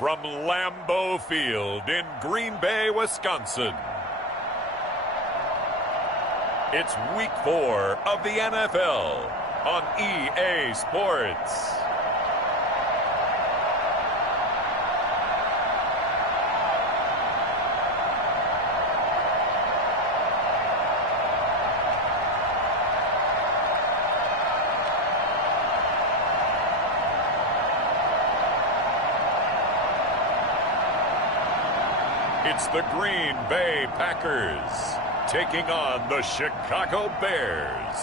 from Lambeau Field in Green Bay, Wisconsin. It's Week 4 of the NFL on EA Sports. It's the Green Bay Packers taking on the Chicago Bears.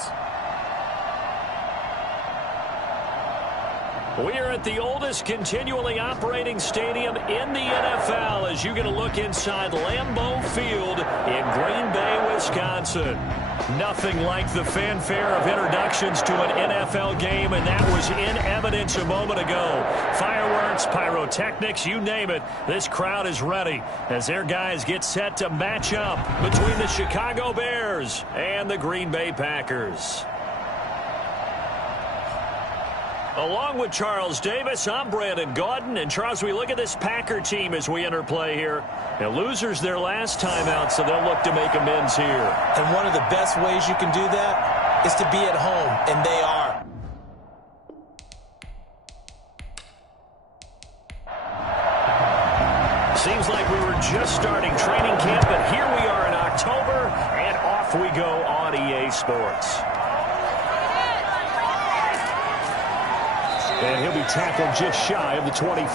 We are at the oldest continually operating stadium in the NFL as you get a look inside Lambeau Field in Green Bay, Wisconsin. Nothing like the fanfare of introductions to an NFL game, and that was in evidence a moment ago. Fireworks, pyrotechnics, you name it. This crowd is ready as their guys get set to match up between the Chicago Bears and the Green Bay Packers. Along with Charles Davis, I'm Brandon Gaudin. And Charles, we look at this Packer team as we enter play here. Now, losers their last time out, so they'll look to make amends here. And one of the best ways you can do that is to be at home, and they are. Seems like we were just starting training camp, but here we are in October, and off we go on EA Sports. And he'll be tackled just shy of the 25.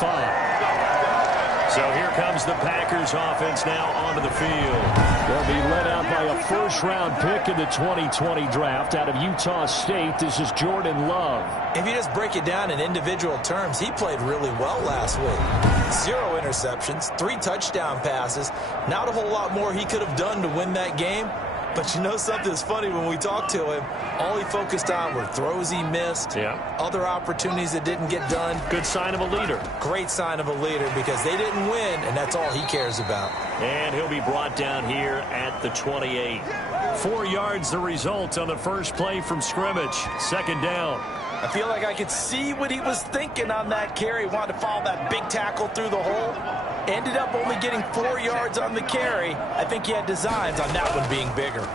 So here comes the Packers offense now onto the field. They'll be led out by a first-round pick in the 2020 draft out of Utah State. This is Jordan Love. If you just break it down in individual terms, he played really well last week. 0 interceptions, 3 touchdown passes. Not a whole lot more he could have done to win that game. But you know something's funny, when we talked to him, all he focused on were throws he missed, other opportunities that didn't get done. Good sign of a leader. Great sign of a leader because they didn't win, and that's all he cares about. And he'll be brought down here at the 28. 4 yards the result on the first play from scrimmage. Second down. I feel like I could see what he was thinking on that carry. He wanted to follow that big tackle through the hole. Ended up only getting 4 yards on the carry. I think he had designs on that one being bigger.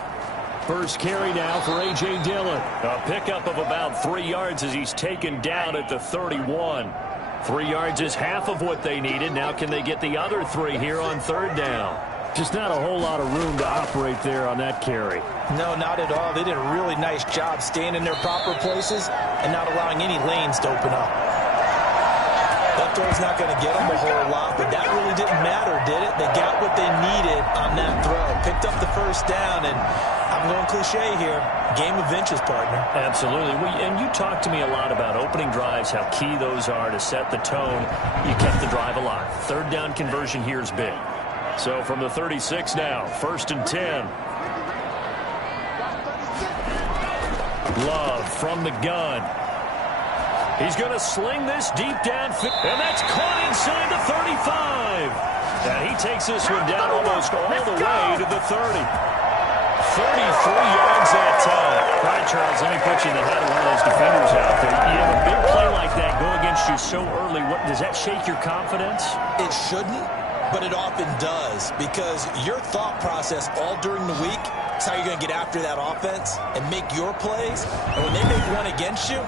First carry now for A.J. Dillon. A pickup of about 3 yards as he's taken down at the 31. 3 yards is half of what they needed. Now can they get the other 3 here on third down? Just not a whole lot of room to operate there on that carry. No, not at all. They did a really nice job staying in their proper places and not allowing any lanes to open up. That throw's not going to get them a whole lot, but that really didn't matter, did it? They got what they needed on that throw. Picked up the first down, and I'm going cliche here. Game of inches, partner. Absolutely. And you talked to me a lot about opening drives, how key those are to set the tone. You kept the drive alive. Third down conversion here is big. So from the 36 now, 1st and 10. Love from the gun. He's going to sling this deep downfield, and that's caught inside the 35. And he takes this one down almost all the way to the 30. 33 yards that time. All right, Charles, let me put you in the head of one of those defenders out there. You have a big play like that go against you so early. Does that shake your confidence? It shouldn't, but it often does, because your thought process all during the week is how you're going to get after that offense and make your plays. And when they make one against you,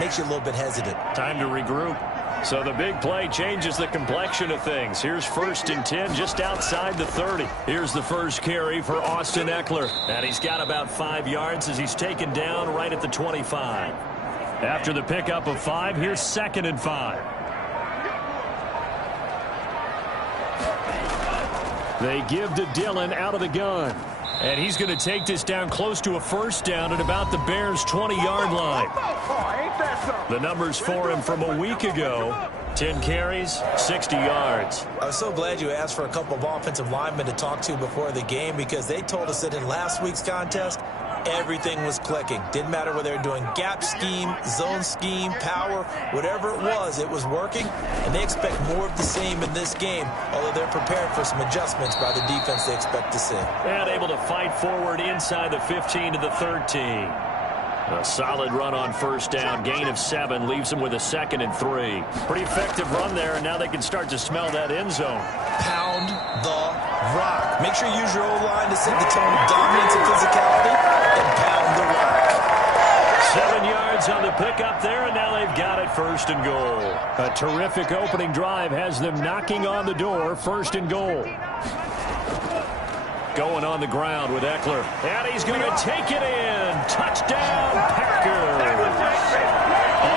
makes you a little bit hesitant. Time to regroup. So the big play changes the complexion of things. Here's 1st and 10 just outside the 30. Here's the first carry for Austin Eckler. And he's got about 5 yards as he's taken down right at the 25. After the pickup of 5, here's 2nd and 5. They give to Dillon out of the gun. And he's going to take this down close to a first down at about the Bears' 20-yard line. The numbers for him from a week ago, 10 carries, 60 yards. I was so glad you asked for a couple of offensive linemen to talk to before the game, because they told us that in last week's contest, everything was clicking. Didn't matter whether they were doing gap scheme, zone scheme, power, whatever it was working. And they expect more of the same in this game, although they're prepared for some adjustments by the defense they expect to see. And able to fight forward inside the 15 to the 13. A solid run on first down. Gain of 7 leaves them with a 2nd and 3. Pretty effective run there, and now they can start to smell that end zone. Pound the rock. Make sure you use your O-line to set the tone of dominance and physicality, and pound the rock. 7 yards on the pickup there, and now they've got it 1st and goal. A terrific opening drive has them knocking on the door. 1st and goal. Going on the ground with Eckler. And he's going to take it in. Touchdown, Packers.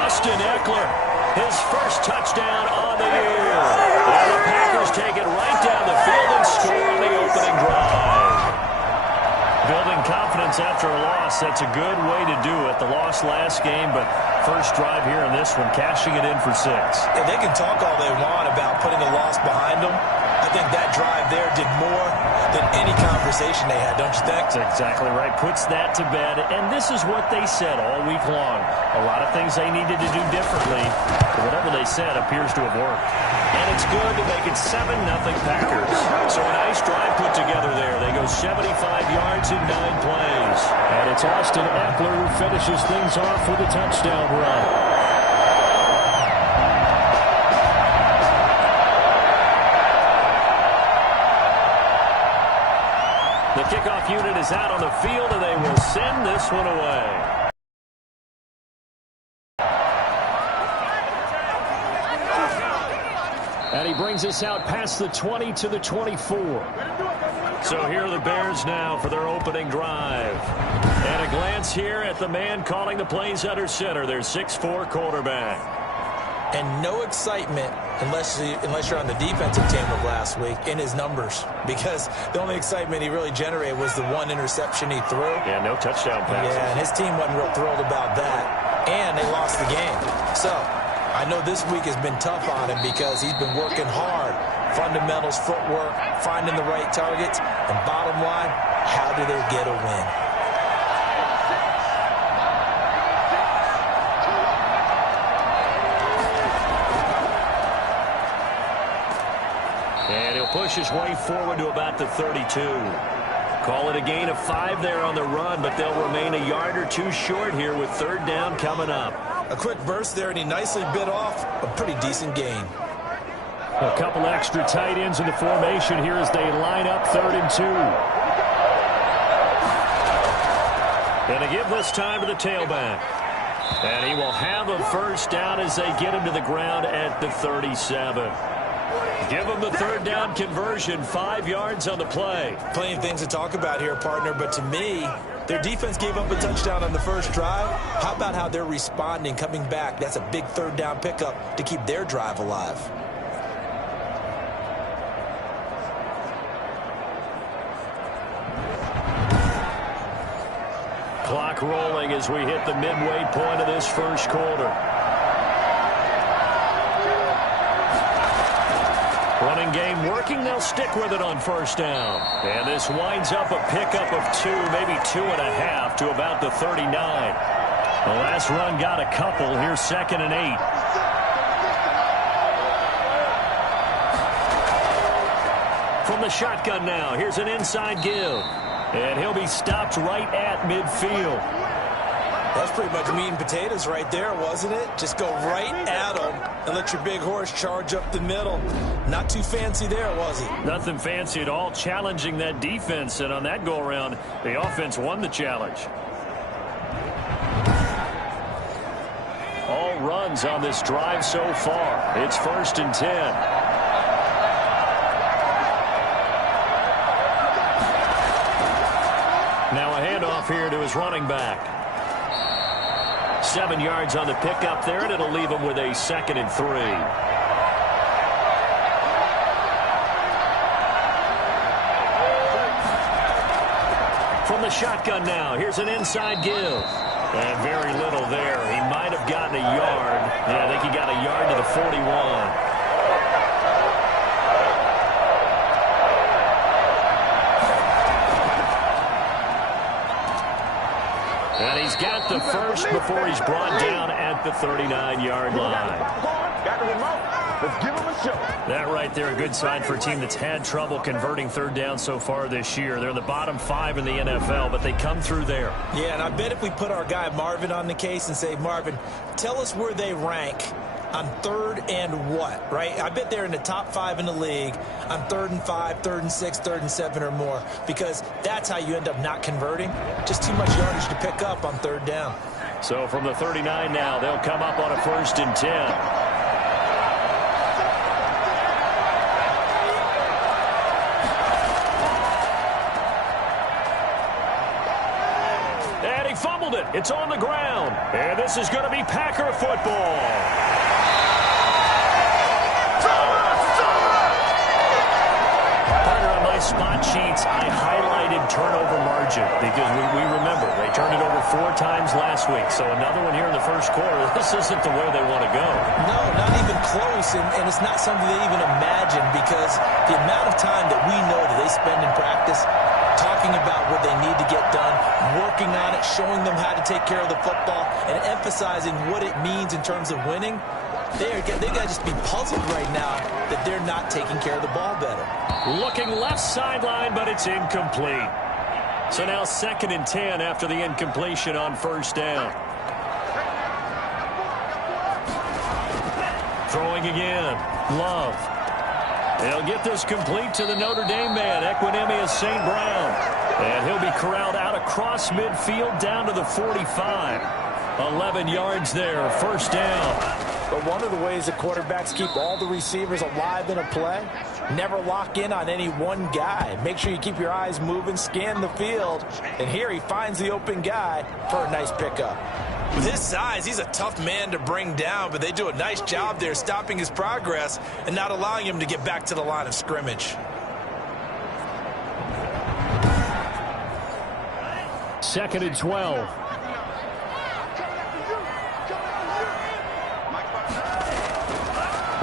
Austin Eckler, his first touchdown on the year. And the Packers take it right down the field and score on the opening drive. Building confidence after a loss, that's a good way to do it. The loss last game, but first drive here in this one, cashing it in for 6. Yeah, they can talk all they want about putting a loss behind them. I think that drive there did more than any conversation they had, don't you think? That's exactly right. Puts that to bed, and this is what they said all week long. A lot of things they needed to do differently, but whatever they said appears to have worked. And it's good to make it 7-0 Packers. So a nice drive put together there. They go 75 yards in 9 plays. And it's Austin Eckler who finishes things off with a touchdown run. The kickoff unit is out on the field, and they will send this one away. And he brings us out past the 20 to the 24. So here are the Bears now for their opening drive. And a glance here at the man calling the plays under center, their 6'4" quarterback. And no excitement unless you're on the defensive team of last week in his numbers, because the only excitement he really generated was the 1 interception he threw. Yeah, no touchdown passes. Yeah, and his team wasn't real thrilled about that. And they lost the game. So I know this week has been tough on him because he's been working hard. Fundamentals, footwork, finding the right targets. And bottom line, how do they get a win? And he'll push his way forward to about the 32. Call it a gain of 5 there on the run, but they'll remain a yard or 2 short here with 3rd down coming up. A quick burst there, and he nicely bit off a pretty decent gain. A couple extra tight ends in the formation here as they line up 3rd and 2. And to give this time to the tailback. And he will have a 1st down as they get him to the ground at the 37. Give them the 3rd down conversion, 5 yards on the play. Plenty of things to talk about here, partner, but to me, their defense gave up a touchdown on the first drive. How about how they're responding, coming back? That's a big 3rd down pickup to keep their drive alive. Clock rolling as we hit the midway point of this first quarter. Running game working. They'll stick with it on 1st down. And this winds up a pickup of 2, maybe 2.5 to about the 39. The last run got a couple. Here's 2nd and 8. From the shotgun now, here's an inside give. And he'll be stopped right at midfield. That's pretty much meat and potatoes right there, wasn't it? Just go right at him and let your big horse charge up the middle. Not too fancy there, was he? Nothing fancy at all, challenging that defense. And on that go-around, the offense won the challenge. All runs on this drive so far. It's 1st and 10. Now a handoff here to his running back. 7 yards on the pickup there, and it'll leave him with a 2nd and 3. From the shotgun now, here's an inside give. And very little there. He might have gotten a yard. Yeah, I think he got a yard to the 41. And he's got the first before he's brought down at the 39-yard line. Let's give them a show. That right there, a good sign for a team that's had trouble converting third down so far this year. They're in the bottom 5 in the NFL, but they come through there. Yeah, and I bet if we put our guy Marvin on the case and say, Marvin, tell us where they rank on third and what, right? I bet they're in the top 5 in the league on 3rd and 5, 3rd and 6, 3rd and 7 or more, because that's how you end up not converting. Just too much yardage to pick up on third down. So from the 39 now, they'll come up on a 1st and 10. And he fumbled it. It's on the ground. And this is going to be Packer football. Spot sheets, I highlighted turnover margin because we remember they turned it over 4 times last week. So another one here in the first quarter. This isn't the way they want to go. No, not even close, and it's not something they even imagine, because the amount of time that we know that they spend in practice talking about what they need to get done, working on it, showing them how to take care of the football, and emphasizing what it means in terms of winning. They got to just be puzzled right now that they're not taking care of the ball better. Looking left sideline, but it's incomplete. So now 2nd and 10 after the incompletion on 1st down. Throwing again. Love. They'll get this complete to the Notre Dame man, Equinemius St. Brown. And he'll be corralled out across midfield down to the 45. 11 yards there, 1st down. But one of the ways that quarterbacks keep all the receivers alive in a play, never lock in on any one guy. Make sure you keep your eyes moving, scan the field. And here he finds the open guy for a nice pickup. With his size, he's a tough man to bring down, but they do a nice job there stopping his progress and not allowing him to get back to the line of scrimmage. 2nd and 12.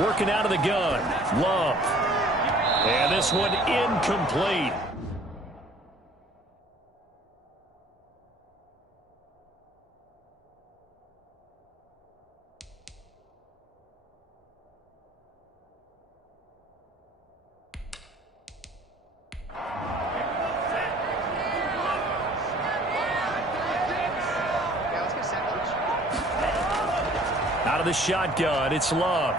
Working out of the gun. Love. And this one incomplete. Out of the shotgun, it's Love.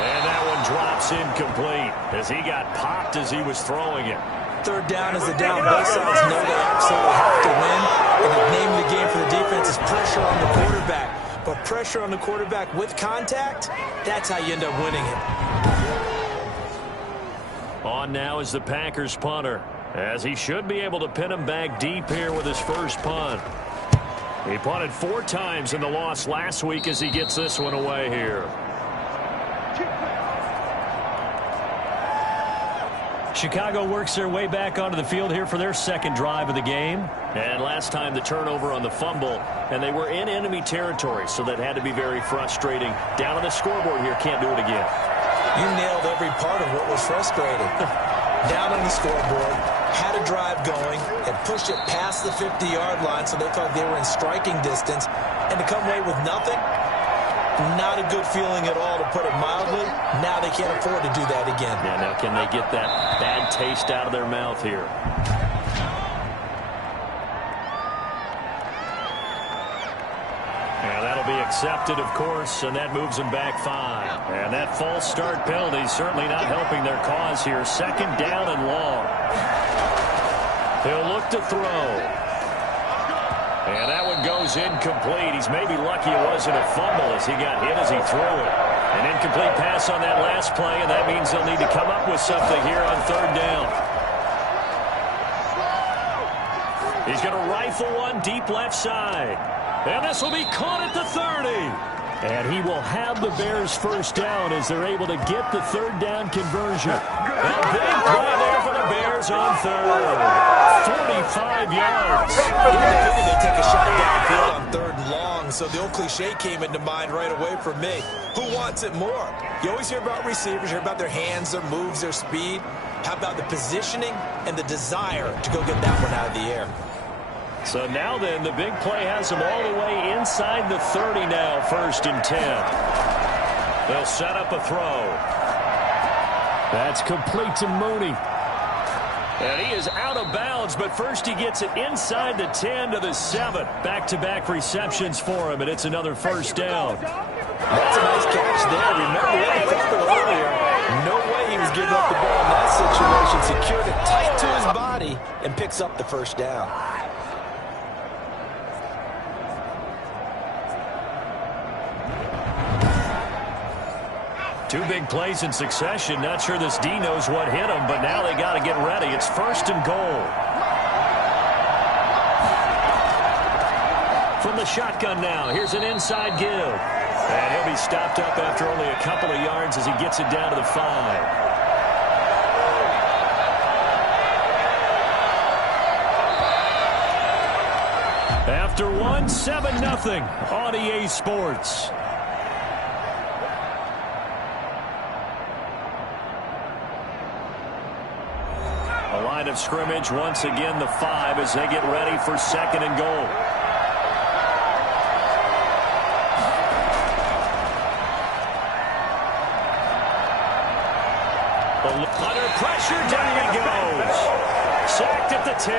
And that one drops incomplete as he got popped as he was throwing it. 3rd down is the down. Both sides know they absolutely have to win. And the name of the game for the defense is pressure on the quarterback. But pressure on the quarterback with contact, that's how you end up winning it. On now is the Packers punter, as he should be able to pin him back deep here with his first punt. He punted 4 times in the loss last week as he gets this one away here. Chicago works their way back onto the field here for their 2nd drive of the game. And last time the turnover on the fumble, and they were in enemy territory, so that had to be very frustrating. Down on the scoreboard here, can't do it again. You nailed every part of what was frustrating. Down on the scoreboard, had a drive going, had pushed it past the 50-yard line, so they felt they were in striking distance, and to come away with nothing, not a good feeling at all, to put it mildly. Now they can't afford to do that again. Yeah, now can they get that bad taste out of their mouth here? And that'll be accepted, of course, and that moves them back 5. And that false start penalty is certainly not helping their cause here. 2nd down and long. He'll look to throw. And that one goes incomplete. He's maybe lucky it wasn't a fumble as he got hit as he threw it. An incomplete pass on that last play, and that means they'll need to come up with something here on 3rd down. He's going to rifle one deep left side. And this will be caught at the 30. And he will have the Bears' first down as they're able to get the 3rd down conversion. A big play there for the Bears on 3rd. 45 yards. They take a shot downfield on 3rd and long, so the old cliche came into mind right away for me. Who wants it more? You always hear about receivers, you hear about their hands, their moves, their speed. How about the positioning and the desire to go get that one out of the air? So now then, the big play has them all the way inside the 30 now, 1st and 10. They'll set up a throw. That's complete to Mooney. And he is out of bounds, but first he gets it inside the 10 to the 7. Back-to-back receptions for him, and it's another 1st down. That's a nice catch there. Remember that fumble earlier. No way he was giving up the ball in that situation. Secured it tight to his body and picks up the 1st down. Two big plays in succession. Not sure this D knows what hit him, but now they got to get ready. It's 1st and goal. From the shotgun now, here's an inside give. And he'll be stopped up after only a couple of yards as he gets it down to the 5. After one, 7-0 on EA Sports. A line of scrimmage, once again the 5 as they get ready for 2nd and goal. Under pressure, down he goes. Sacked at the 10.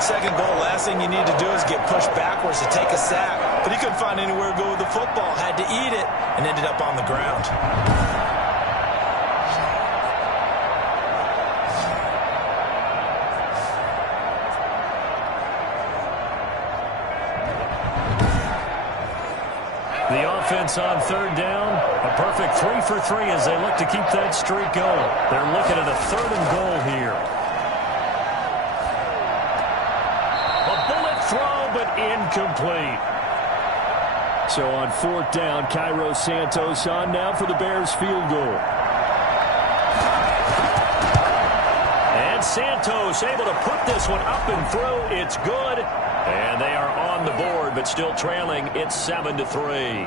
2nd goal, last thing you need to do is get pushed backwards to take a sack. But he couldn't find anywhere to go with the football. Had to eat it and ended up on the ground. The offense on 3rd down. A perfect 3 for 3 as they look to keep that streak going. They're looking at a 3rd and goal here. A bullet throw, but incomplete. So on 4th down, Cairo Santos on now for the Bears field goal. And Santos able to put this one up and through. It's good. And they are on the board, but still trailing. It's 7-3.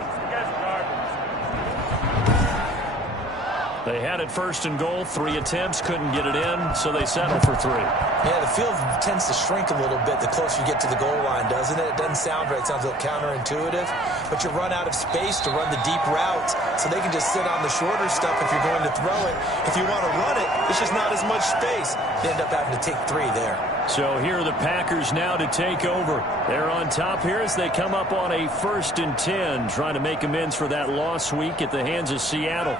They had it 1st and goal. 3 attempts, couldn't get it in, so they settle for 3. Yeah, the field tends to shrink a little bit the closer you get to the goal line, doesn't it? It doesn't sound right. It sounds a little counterintuitive. But you run out of space to run the deep routes, so they can just sit on the shorter stuff if you're going to throw it. If you want to run it, it's just not as much space. They end up having to take 3 there. So here are the Packers now to take over. They're on top here as they come up on a 1st and 10, trying to make amends for that loss week at the hands of Seattle.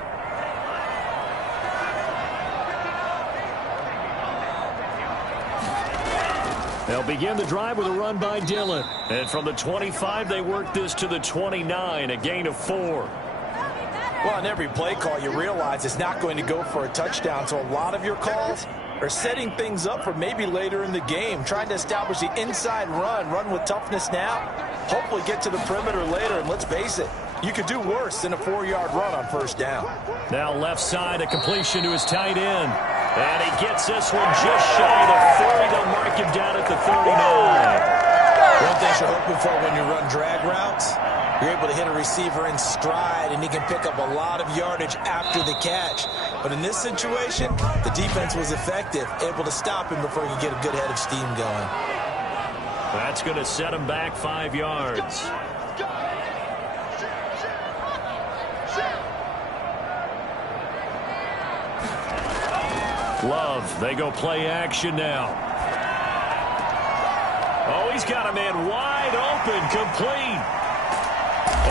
They'll begin the drive with a run by Dillon. And from the 25, they work this to the 29, a gain of 4. Well, on every play call, you realize it's not going to go for a touchdown. So a lot of your calls are setting things up for maybe later in the game, trying to establish the inside run with toughness now, hopefully get to the perimeter later. And let's face it, you could do worse than a 4-yard run on 1st down. Now left side, a completion to his tight end. And he gets this one just shy of the 40. They'll mark him down at the 39. One thing you're hoping for when you run drag routes, you're able to hit a receiver in stride, and he can pick up a lot of yardage after the catch. But in this situation, the defense was effective, able to stop him before he could get a good head of steam going. That's going to set him back 5 yards. Love, they go play action now. Oh, he's got a man wide open, complete.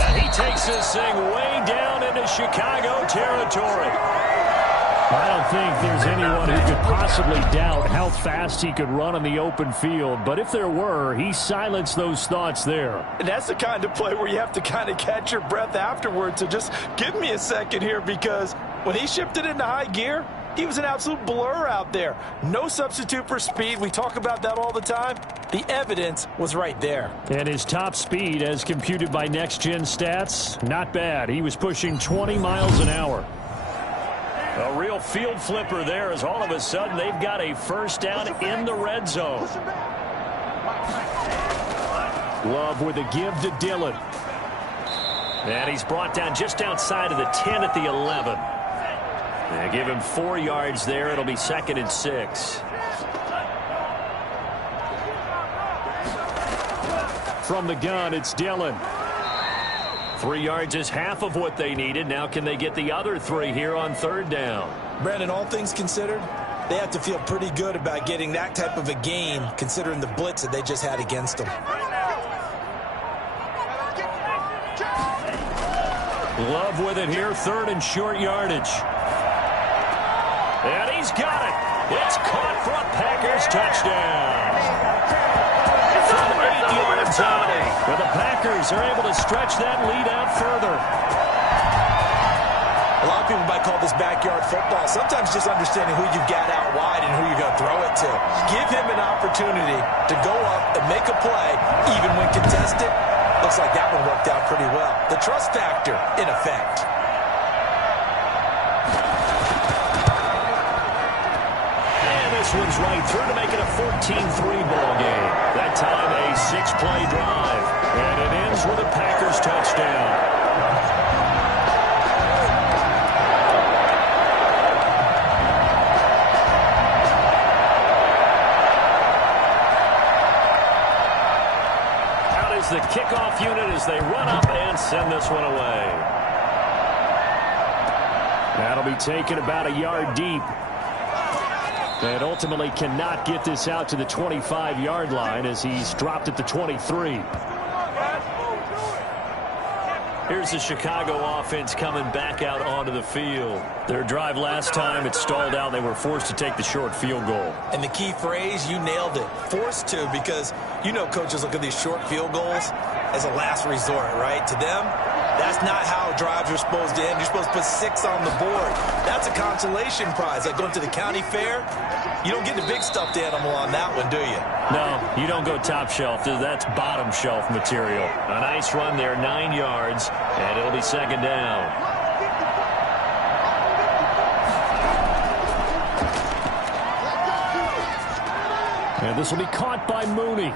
And he takes this thing way down into Chicago territory. I don't think there's anyone who could possibly doubt how fast he could run on the open field. But if there were, he silenced those thoughts there. And that's the kind of play where you have to kind of catch your breath afterwards. So just give me a second here, because when he shifted into high gear, he was an absolute blur out there. No substitute for speed. We talk about that all the time. The evidence was right there. And his top speed, as computed by Next Gen Stats, not bad. He was pushing 20 miles an hour. A real field flipper there, as all of a sudden they've got a 1st down in the red zone. Love with a give to Dillon. And he's brought down just outside of the 10 at the 11. They give him 4 yards there. It'll be 2nd and 6. From the gun, it's Dillon. 3 yards is half of what they needed. Now can they get the other 3 here on 3rd down? Brandon, all things considered, they have to feel pretty good about getting that type of a gain, considering the blitz that they just had against them. Love with it here, 3rd and short yardage. And he's got it. It's caught for a Packers touchdown. From 8 yards out, where the Packers are able to stretch that lead out further. A lot of people might call this backyard football. Sometimes just understanding who you've got out wide and who you're going to throw it to. Give him an opportunity to go up and make a play, even when contested. Looks like that one worked out pretty well. The trust factor in effect. And this one's right through to make it a 14-3 ball game. That time a 6-play drive. And it ends with a Packers touchdown. The kickoff unit as they run up and send this one away. That'll be taken about a yard deep. And ultimately cannot get this out to the 25-yard line as he's dropped at the 23. Here's the Chicago offense coming back out onto the field. Their drive last time, it stalled out. They were forced to take the short field goal. And the key phrase, you nailed it. Forced to, because you know coaches look at these short field goals as a last resort, right? To them, that's not how drives are supposed to end. You're supposed to put 6 on the board. That's a consolation prize. Like going to the county fair, you don't get the big stuffed animal on that one, do you? No, you don't go top shelf. That's bottom shelf material. A nice run there, 9 yards, and it'll be 2nd down. And this will be caught by Mooney.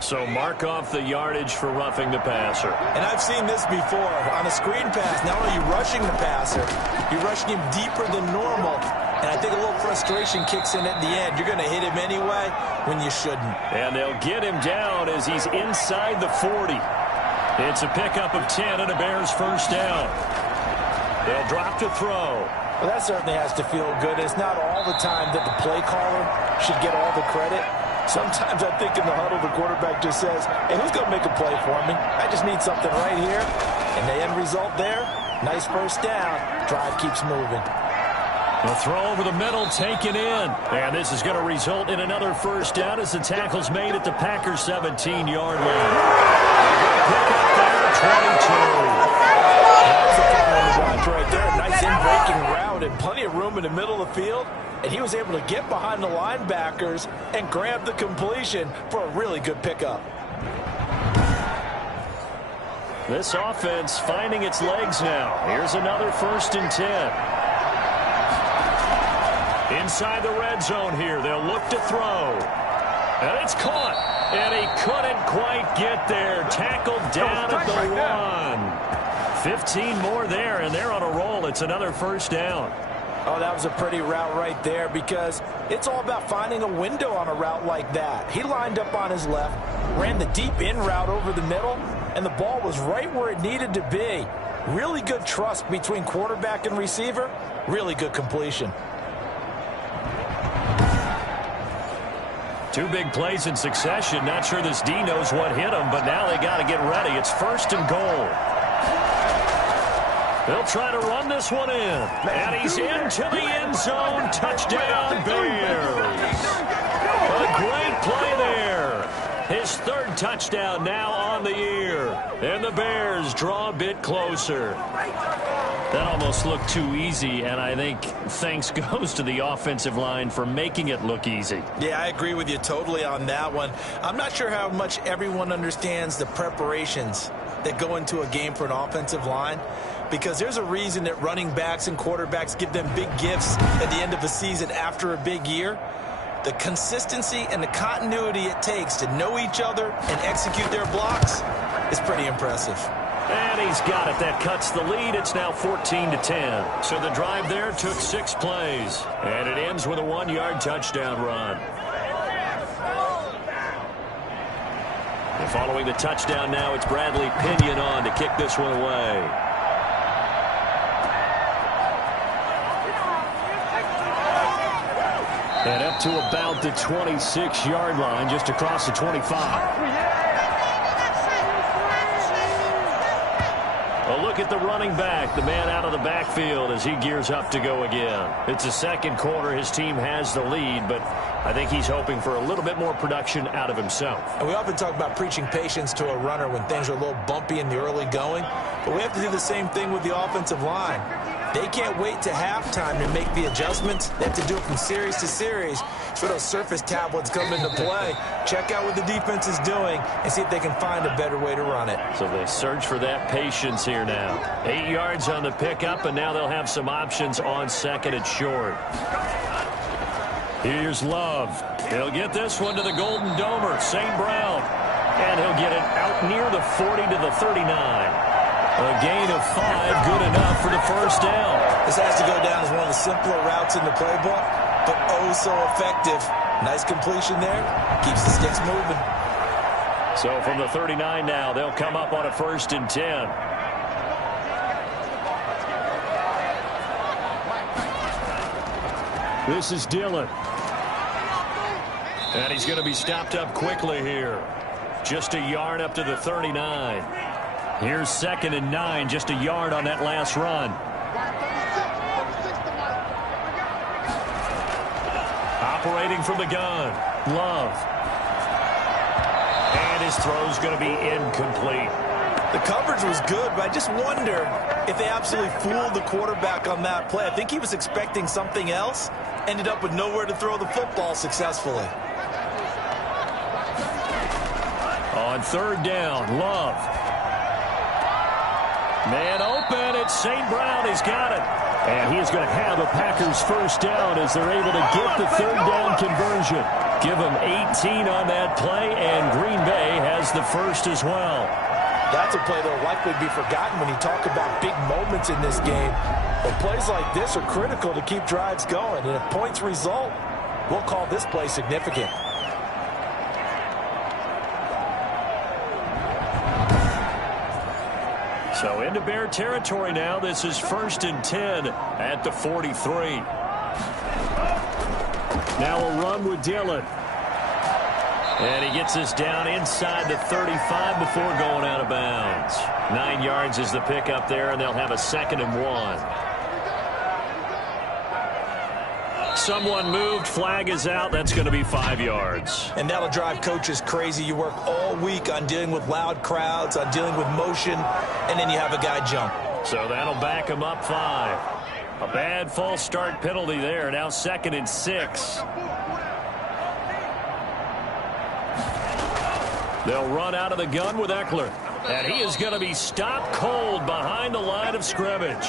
So mark off the yardage for roughing the passer. And I've seen this before. On a screen pass, not only are you rushing the passer, you're rushing him deeper than normal. And I think a little frustration kicks in at the end. You're going to hit him anyway when you shouldn't. And they'll get him down as he's inside the 40. It's a pickup of 10 and a Bears 1st down. They'll drop to throw. Well, that certainly has to feel good. It's not all the time that the play caller should get all the credit. Sometimes I think in the huddle, the quarterback just says, hey, who's going to make a play for me? I just need something right here. And the end result there, nice 1st down. Drive keeps moving. The throw over the middle taken in. And this is going to result in another 1st down as the tackle's made at the Packers 17-yard line. Pick up there, 22. That was a fun one to watch right there. Nice in-breaking route and plenty of room in the middle of the field. And he was able to get behind the linebackers and grab the completion for a really good pickup. This offense finding its legs now. Here's another 1st and 10. Inside the red zone here. They'll look to throw. And it's caught. And he couldn't quite get there. Tackled down at the 1. 15 more there, and they're on a roll. It's another 1st down. Oh, that was a pretty route right there because it's all about finding a window on a route like that. He lined up on his left, ran the deep in route over the middle, and the ball was right where it needed to be. Really good trust between quarterback and receiver. Really good completion. 2 big plays in succession. Not sure this D knows what hit him, but now they got to get ready. It's 1st and goal. They'll try to run this one in. And he's into the end zone. Touchdown, Bears. A great play there. His 3rd touchdown now on the year. And the Bears draw a bit closer. That almost looked too easy, and I think thanks goes to the offensive line for making it look easy. Yeah, I agree with you totally on that one. I'm not sure how much everyone understands the preparations that go into a game for an offensive line, because there's a reason that running backs and quarterbacks give them big gifts at the end of a season after a big year. The consistency and the continuity it takes to know each other and execute their blocks is pretty impressive. And he's got it. That cuts the lead. It's now 14-10. So the drive there took 6 plays. And it ends with a 1-yard touchdown run. And following the touchdown now, it's Bradley Pinion on to kick this one away. And up to about the 26-yard line, just across the 25. A look at the running back, the man out of the backfield as he gears up to go again. It's the second quarter. His team has the lead, but I think he's hoping for a little bit more production out of himself. And we often talk about preaching patience to a runner when things are a little bumpy in the early going, but we have to do the same thing with the offensive line. They can't wait to halftime to make the adjustments. They have to do it from series to series. So those surface tablets come into play. Check out what the defense is doing and see if they can find a better way to run it. So they search for that patience here now. 8 yards on the pickup, and now they'll have some options on second and short. Here's Love. He'll get this one to the Golden Domer, St. Brown. And he'll get it out near the 40 to the 39. A gain of 5, good enough for the first down. This has to go down as one of the simpler routes in the playbook, but oh so effective. Nice completion there. Keeps the sticks moving. So from the 39 now, they'll come up on a 1st and 10. This is Dillon. And he's going to be stopped up quickly here. Just a yard up to the 39. Here's 2nd and 9, just a yard on that last run. Operating from the gun, Love. And his throw's going to be incomplete. The coverage was good, but I just wonder if they absolutely fooled the quarterback on that play. I think he was expecting something else, ended up with nowhere to throw the football successfully. On 3rd down, Love. Man open, it's St. Brown. He's got it. And he is going to have a Packers first down as they're able to get the 3rd down conversion. Give him 18 on that play, and Green Bay has the first as well. That's a play that will likely be forgotten when you talk about big moments in this game. But plays like this are critical to keep drives going. And if points result, we'll call this play significant. So into Bear territory now. This is 1st and 10 at the 43. Now a run with Dillon. And he gets us down inside the 35 before going out of bounds. 9 yards is the pickup there, and they'll have a 2nd and 1. Someone moved, flag is out. That's going to be 5 yards. And that'll drive coaches crazy. You work all week on dealing with loud crowds, on dealing with motion, and then you have a guy jump. So that'll back him up 5. A bad false start penalty there. Now 2nd and 6. They'll run out of the gun with Eckler. And he is going to be stopped cold behind the line of scrimmage.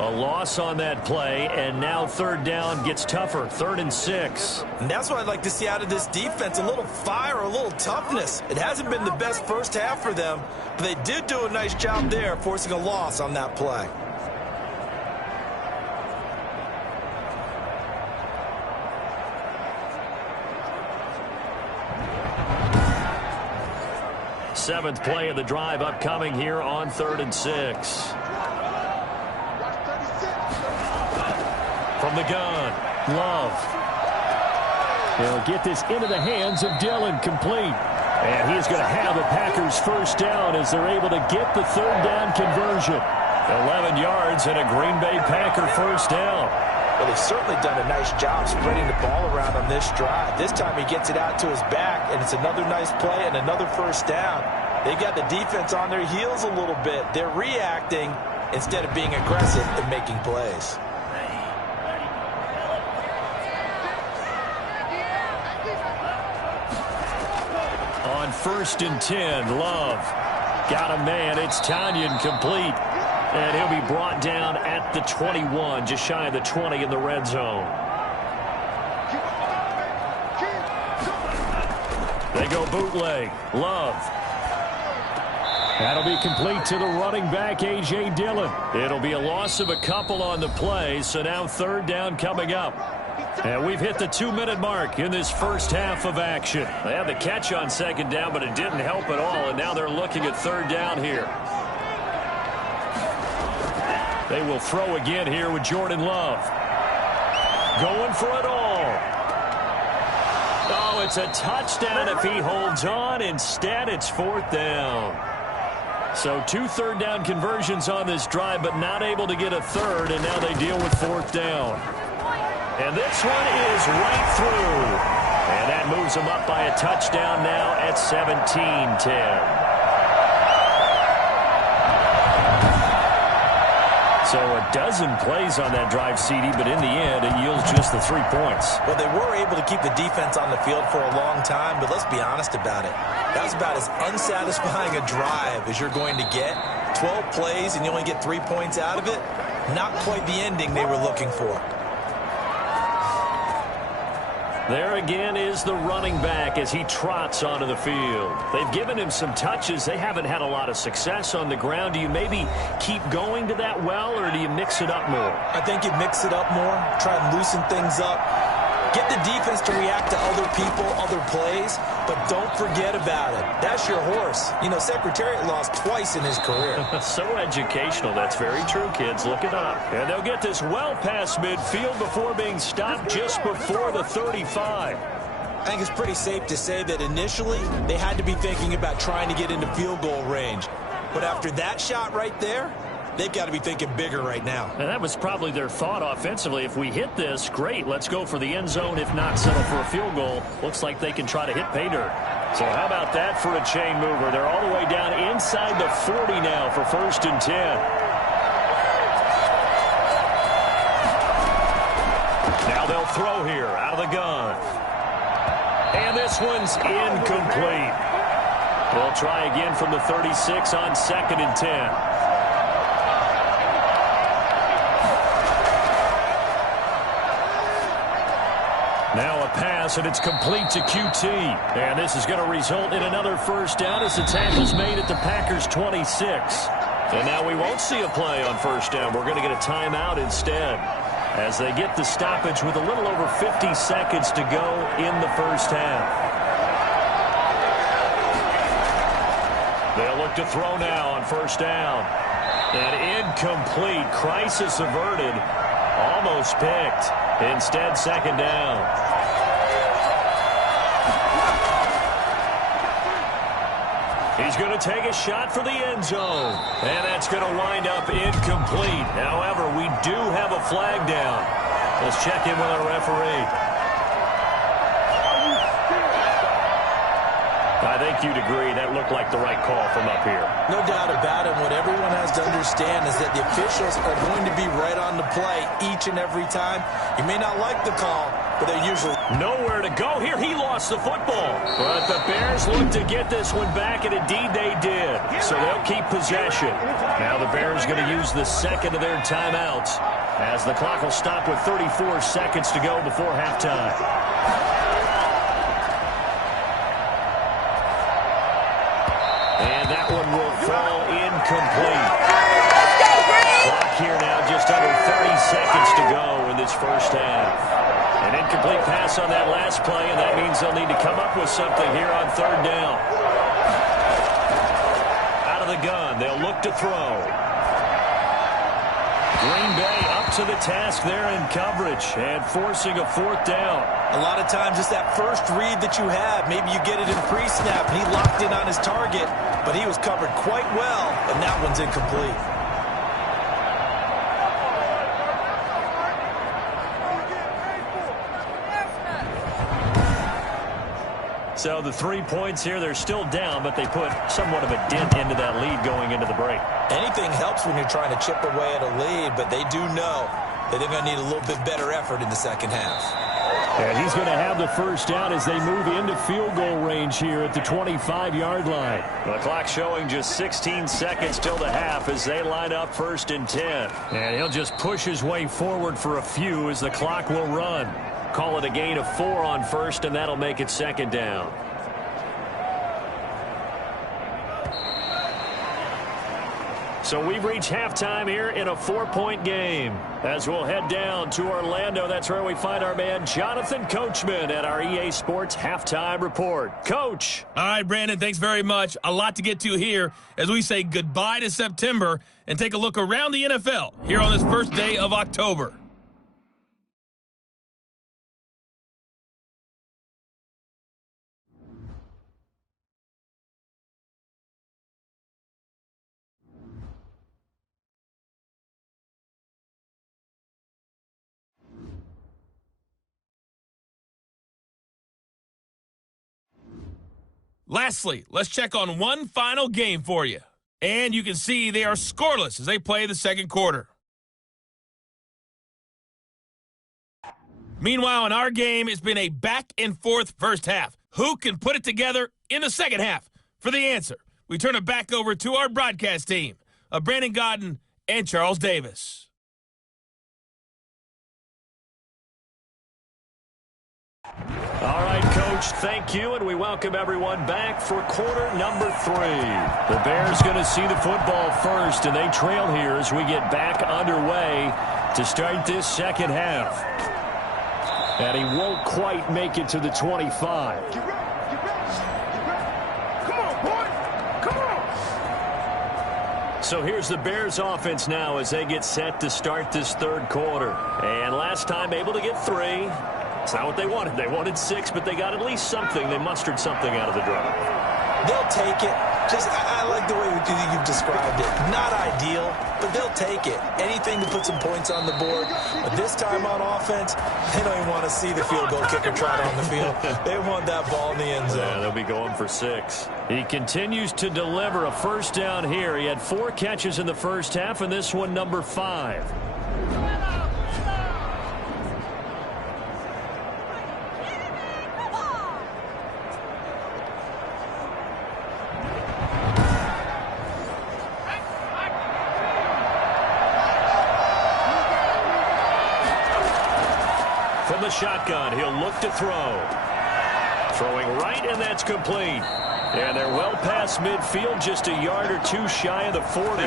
A loss on that play, and now 3rd down gets tougher. 3rd and 6. And that's what I'd like to see out of this defense, a little fire, a little toughness. It hasn't been the best first half for them, but they did do a nice job there, forcing a loss on that play. Seventh play of the drive upcoming here on 3rd and 6. From the gun, Love. He'll get this into the hands of Dillon, complete. And he is going to have a Packers first down as they're able to get the 3rd down conversion. 11 yards and a Green Bay Packer first down. Well, they've certainly done a nice job spreading the ball around on this drive. This time he gets it out to his back, and it's another nice play and another first down. They got the defense on their heels a little bit. They're reacting instead of being aggressive and making plays. On 1st and 10, Love. Got a man. It's Tanyan, complete. And he'll be brought down at the 21, just shy of the 20 in the red zone. They go bootleg. Love. That'll be complete to the running back, A.J. Dillon. It'll be a loss of a couple on the play, so now third down coming up. And we've hit the 2-minute mark in this first half of action. They had the catch on second down, but it didn't help at all, and now they're looking at third down here. They will throw again here with Jordan Love. Going for it all. Oh, it's a touchdown if he holds on. Instead, it's fourth down. So 2 third-down conversions on this drive, but not able to get a third, and now they deal with fourth down. And this one is right through. And that moves them up by a touchdown now at 17-10. So a dozen plays on that drive, CD, but in the end, it yields just the 3 points. Well, they were able to keep the defense on the field for a long time, but let's be honest about it. That was about as unsatisfying a drive as you're going to get. 12 plays and you only get 3 points out of it. Not quite the ending they were looking for. There again is the running back as he trots onto the field. They've given him some touches. They haven't had a lot of success on the ground. Do you maybe keep going to that well, or do you mix it up more? I think you mix it up more, try and loosen things up. Get the defense to react to other people, other plays, but don't forget about it. That's your horse. You know, Secretariat lost twice in his career. So educational. That's very true, kids. Look it up. And they'll get this well past midfield before being stopped just before the 35. I think it's pretty safe to say that initially they had to be thinking about trying to get into field goal range. But after that shot right there, they've got to be thinking bigger right now. And that was probably their thought offensively. If we hit this, great. Let's go for the end zone. If not, settle for a field goal. Looks like they can try to hit pay dirt. So how about that for a chain mover? They're all the way down inside the 40 now for 1st and 10. Now they'll throw here out of the gun. And this one's incomplete. They'll try again from the 36 on 2nd and 10. Now a pass, and it's complete to QT. And this is going to result in another first down as the tackle's made at the Packers' 26. And now we won't see a play on first down. We're going to get a timeout instead as they get the stoppage with a little over 50 seconds to go in the first half. They'll look to throw now on first down. And incomplete. Crisis averted. Almost picked. Instead, second down. He's going to take a shot for the end zone. And that's going to wind up incomplete. However, we do have a flag down. Let's check in with our referee. I think you'd agree that looked like the right call from up here. No doubt about it. What everyone has to understand is that the officials are going to be right on the play each and every time. You may not like the call, but they're usually... Nowhere to go here. He lost the football. But the Bears look to get this one back, and indeed they did. So they'll keep possession. Now the Bears going to use the second of their timeouts as the clock will stop with 34 seconds to go before halftime. And that one will fall incomplete. Clock here now just under 30 seconds to go in this first half. An incomplete pass on that last play, and that means they'll need to come up with something here on third down. Out of the gun, they'll look to throw. Green Bay up to the task there in coverage and forcing a fourth down. A lot of times it's that first read that you have. Maybe you get it in pre-snap, and he locked in on his target, but he was covered quite well, and that one's incomplete. So the 3 points here, they're still down, but they put somewhat of a dent into that lead going into the break. Anything helps when you're trying to chip away at a lead, but they do know that they're going to need a little bit better effort in the second half. And he's going to have the first down as they move into field goal range here at the 25-yard line. The clock showing just 16 seconds till the half as they line up 1st and 10. And he'll just push his way forward for a few as the clock will run. Call it a gain of 4 on first, and that'll make it second down. So we've reached halftime here in a 4-point game. As we'll head down to Orlando, that's where we find our man Jonathan Coachman at our EA Sports Halftime Report. Coach. All right, Brandon, thanks very much. A lot to get to here as we say goodbye to September and take a look around the NFL here on this first day of October. Lastly, let's check on one final game for you. And you can see they are scoreless as they play the second quarter. Meanwhile, in our game, it's been a back-and-forth first half. Who can put it together in the second half? For the answer, we turn it back over to our broadcast team of Brandon Godden and Charles Davis. All right, Coach, thank you, and we welcome everyone back for quarter number 3. The Bears going to see the football first, and they trail here as we get back underway to start this second half. And he won't quite make it to the 25. Come on, boy. Come on. So here's the Bears offense now as they get set to start this third quarter. And last time able to get 3. It's not what they wanted. They wanted 6, but they got at least something. They mustered something out of the drive. They'll take it. I like the way you've described it. Not ideal, but they'll take it. Anything to put some points on the board. But this time on offense, they don't even want to see the field goal kicker trot on the field. They want that ball in the end zone. Yeah, they'll be going for 6. He continues to deliver a first down here. He had 4 catches in the first half, and this one number 5. From the shotgun, he'll look to throw. Throwing right, and that's complete. And they're well past midfield, just a yard or 2 shy of the 40.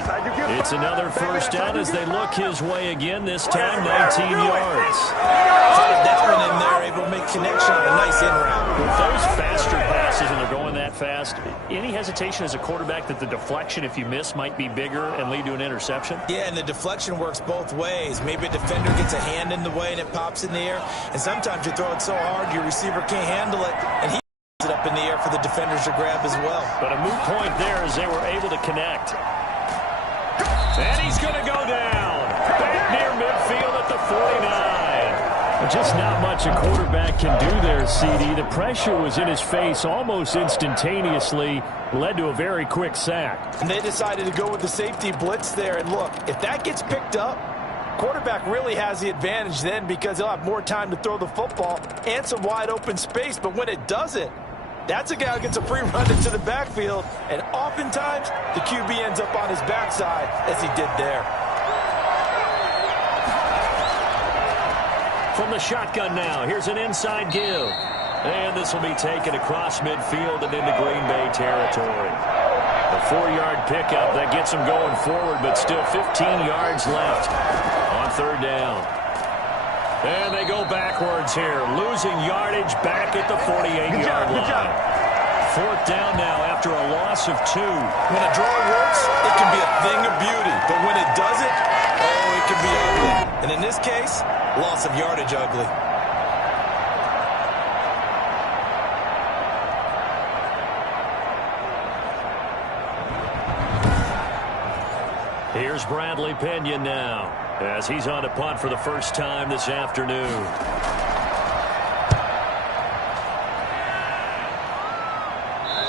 It's another first down as they look his way again, this time 19 yards. Tried that one in there, able to make connection on a nice in route. With those faster passes, and they're going that fast, any hesitation as a quarterback that the deflection, if you miss, might be bigger and lead to an interception? Yeah, and the deflection works both ways. Maybe a defender gets a hand in the way and it pops in the air. And sometimes you throw it so hard your receiver can't handle it, and he it up in the air for the defenders to grab as well. But a moot point there as they were able to connect. And he's going to go down. Back near midfield at the 49. Just not much a quarterback can do there, CD. The pressure was in his face almost instantaneously, led to a very quick sack. And they decided to go with the safety blitz there. And look, if that gets picked up, quarterback really has the advantage then because he'll have more time to throw the football and some wide open space. But when it doesn't, that's a guy who gets a free run into the backfield, and oftentimes the QB ends up on his backside as he did there. From the shotgun now, here's an inside give. And this will be taken across midfield and into Green Bay territory. A 4-yard pickup that gets him going forward, but still 15 yards left on third down. And they go backwards here, losing yardage back at the 48-yard line. Fourth down now after a loss of 2. When a draw works, it can be a thing of beauty. But when it doesn't, oh, it can be ugly. And in this case, loss of yardage ugly. Here's Bradley Pena now as he's on to punt for the first time this afternoon.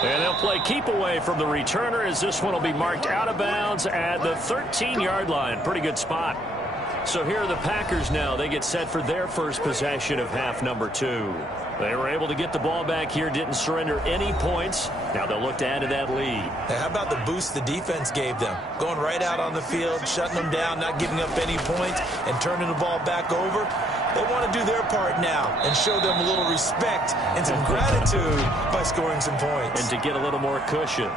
And they'll play keep away from the returner as this one will be marked out of bounds at the 13-yard line. Pretty good spot. So here are the Packers now. They get set for their first possession of half number 2. They were able to get the ball back here, didn't surrender any points. Now they'll look to add to that lead. Hey, how about the boost the defense gave them? Going right out on the field, shutting them down, not giving up any points, and turning the ball back over. They want to do their part now and show them a little respect and some gratitude by scoring some points. And to get a little more cushion.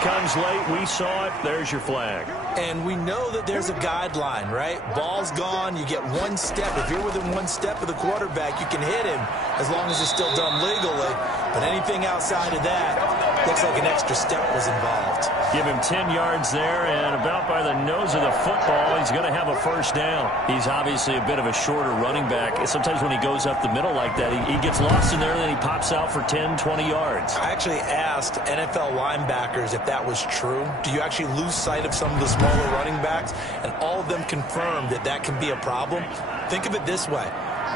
comes late. We saw it. There's your flag. And we know that there's a guideline, right? Ball's gone. You get one step. If you're within one step of the quarterback, you can hit him as long as it's still done legally. But anything outside of that, looks like an extra step was involved. Give him 10 yards there, and about by the nose of the football, he's going to have a first down. He's obviously a bit of a shorter running back. Sometimes when he goes up the middle like that, he gets lost in there, and then he pops out for 10, 20 yards. I actually asked NFL linebackers if that was true. Do you actually lose sight of some of the smaller running backs? And all of them confirmed that that can be a problem. Think of it this way.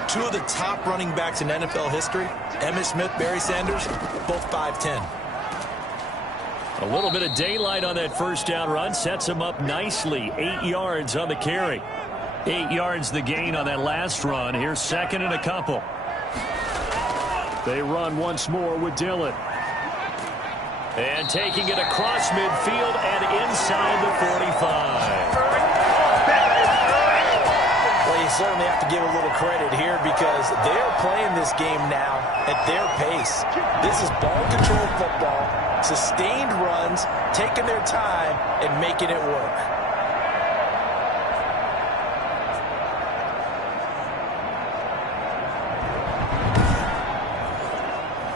Two of the top running backs in NFL history, Emmitt Smith, Barry Sanders, both 5'10". A little bit of daylight on that first down run sets him up nicely. 8 yards on the carry. 8 yards the gain on that last run. Here's second and a couple. They run once more with Dillon. And taking it across midfield and inside the 45. Well, you certainly have to give a little credit here because they're playing this game now at their pace. This is ball control football, sustained runs, taking their time and making it work.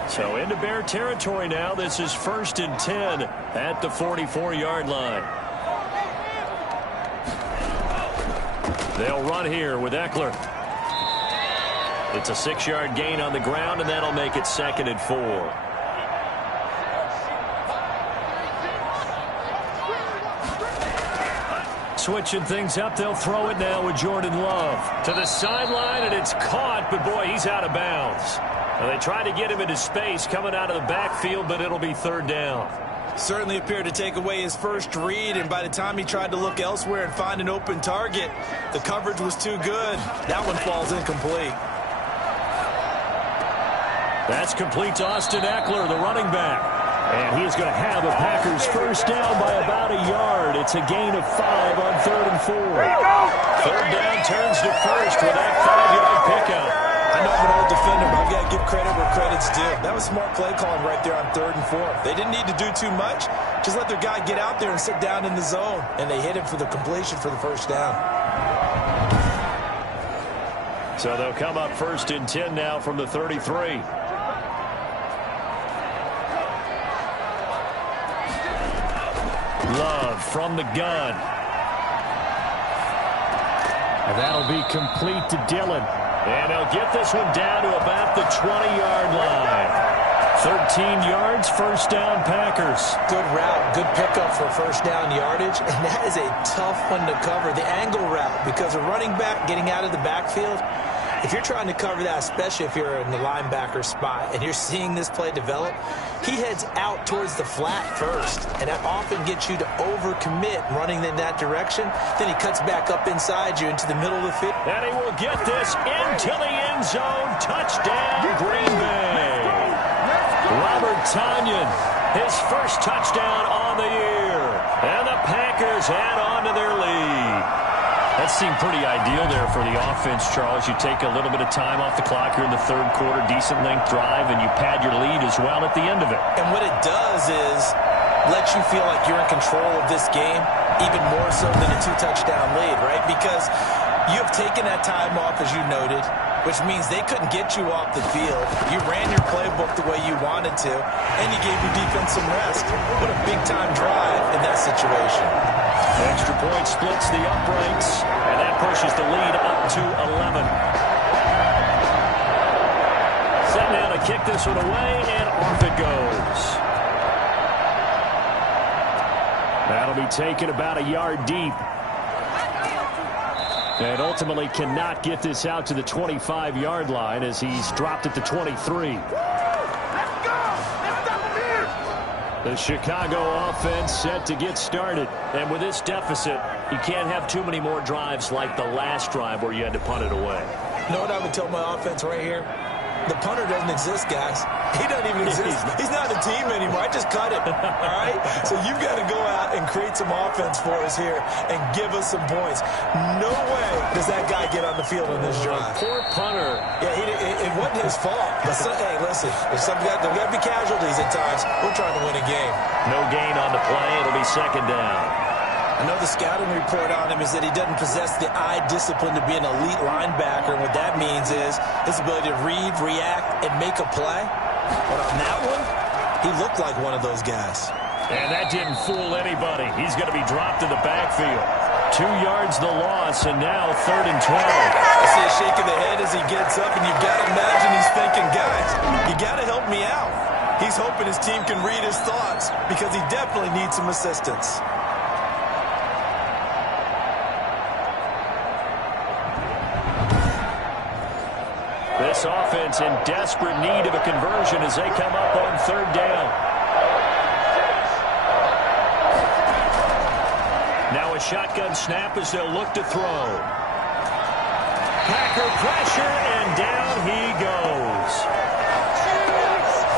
So into Bear territory now. This is 1st and 10 at the 44-yard line. They'll run here with Eckler. It's a 6-yard gain on the ground, and that'll make it 2nd and 4. Switching things up, they'll throw it now with Jordan Love. To the sideline, and it's caught, but boy, he's out of bounds. Now, they tried to get him into space coming out of the backfield, but it'll be 3rd down. Certainly appeared to take away his first read, and by the time he tried to look elsewhere and find an open target, the coverage was too good. That one falls incomplete. That's complete to Austin Eckler, the running back. And he is going to have the Packers first down by about a yard. It's a gain of 5 on 3rd and 4. 3rd down turns to first with that 5-yard pickup. I know I'm an old defender, but I've got to give credit where credit's due. That was smart play calling right there on 3rd and 4. They didn't need to do too much. Just let their guy get out there and sit down in the zone. And they hit him for the completion for the first down. So they'll come up 1st and 10 now from the 33. Love from the gun. And that'll be complete to Dillon. And he'll get this one down to about the 20-yard line. 13 yards, first down Packers. Good route, good pickup for first down yardage. And that is a tough one to cover, the angle route, because a running back getting out of the backfield, if you're trying to cover that, especially if you're in the linebacker spot and you're seeing this play develop, he heads out towards the flat first, and that often gets you to overcommit running in that direction. Then he cuts back up inside you into the middle of the field. And he will get this into the end zone. Touchdown, Green Bay. Robert Tonyan, his first touchdown on the year. And the Packers add on to their lead. That seemed pretty ideal there for the offense, Charles. You take a little bit of time off the clock here in the 3rd quarter, decent length drive, and you pad your lead as well at the end of it. And what it does is let you feel like you're in control of this game, even more so than a 2-touchdown lead, right? Because you have taken that time off, as you noted, which means they couldn't get you off the field. You ran your playbook the way you wanted to, and you gave your defense some rest. What a big-time drive in that situation. Extra point splits the uprights, and that pushes the lead up to 11. Set now to kick this one away, and off it goes. That'll be taken about a yard deep. And ultimately cannot get this out to the 25-yard line as he's dropped at the 23. The Chicago offense set to get started. And with this deficit, you can't have too many more drives like the last drive where you had to punt it away. You know what I would tell my offense right here? The punter doesn't exist, guys. He doesn't even exist. He's not a team anymore. I just cut him. All right? So you've got to go out and create some offense for us here and give us some points. No way does that guy get on the field in this drive. Poor punter. Yeah, it wasn't his fault. But hey, listen, there's got to be casualties at times. We're trying to win a game. No gain on the play. It'll be second down. I know the scouting report on him is that he doesn't possess the eye discipline to be an elite linebacker. And what that means is his ability to read, react, and make a play. But on that one, he looked like one of those guys. And that didn't fool anybody. He's going to be dropped in the backfield. 2 yards the loss, and now 3rd and 12. I see a shake of the head as he gets up, and you've got to imagine he's thinking, guys, you got to help me out. He's hoping his team can read his thoughts because he definitely needs some assistance. This offense in desperate need of a conversion as they come up on 3rd down. Now a shotgun snap as they'll look to throw. Packer pressure, and down he goes.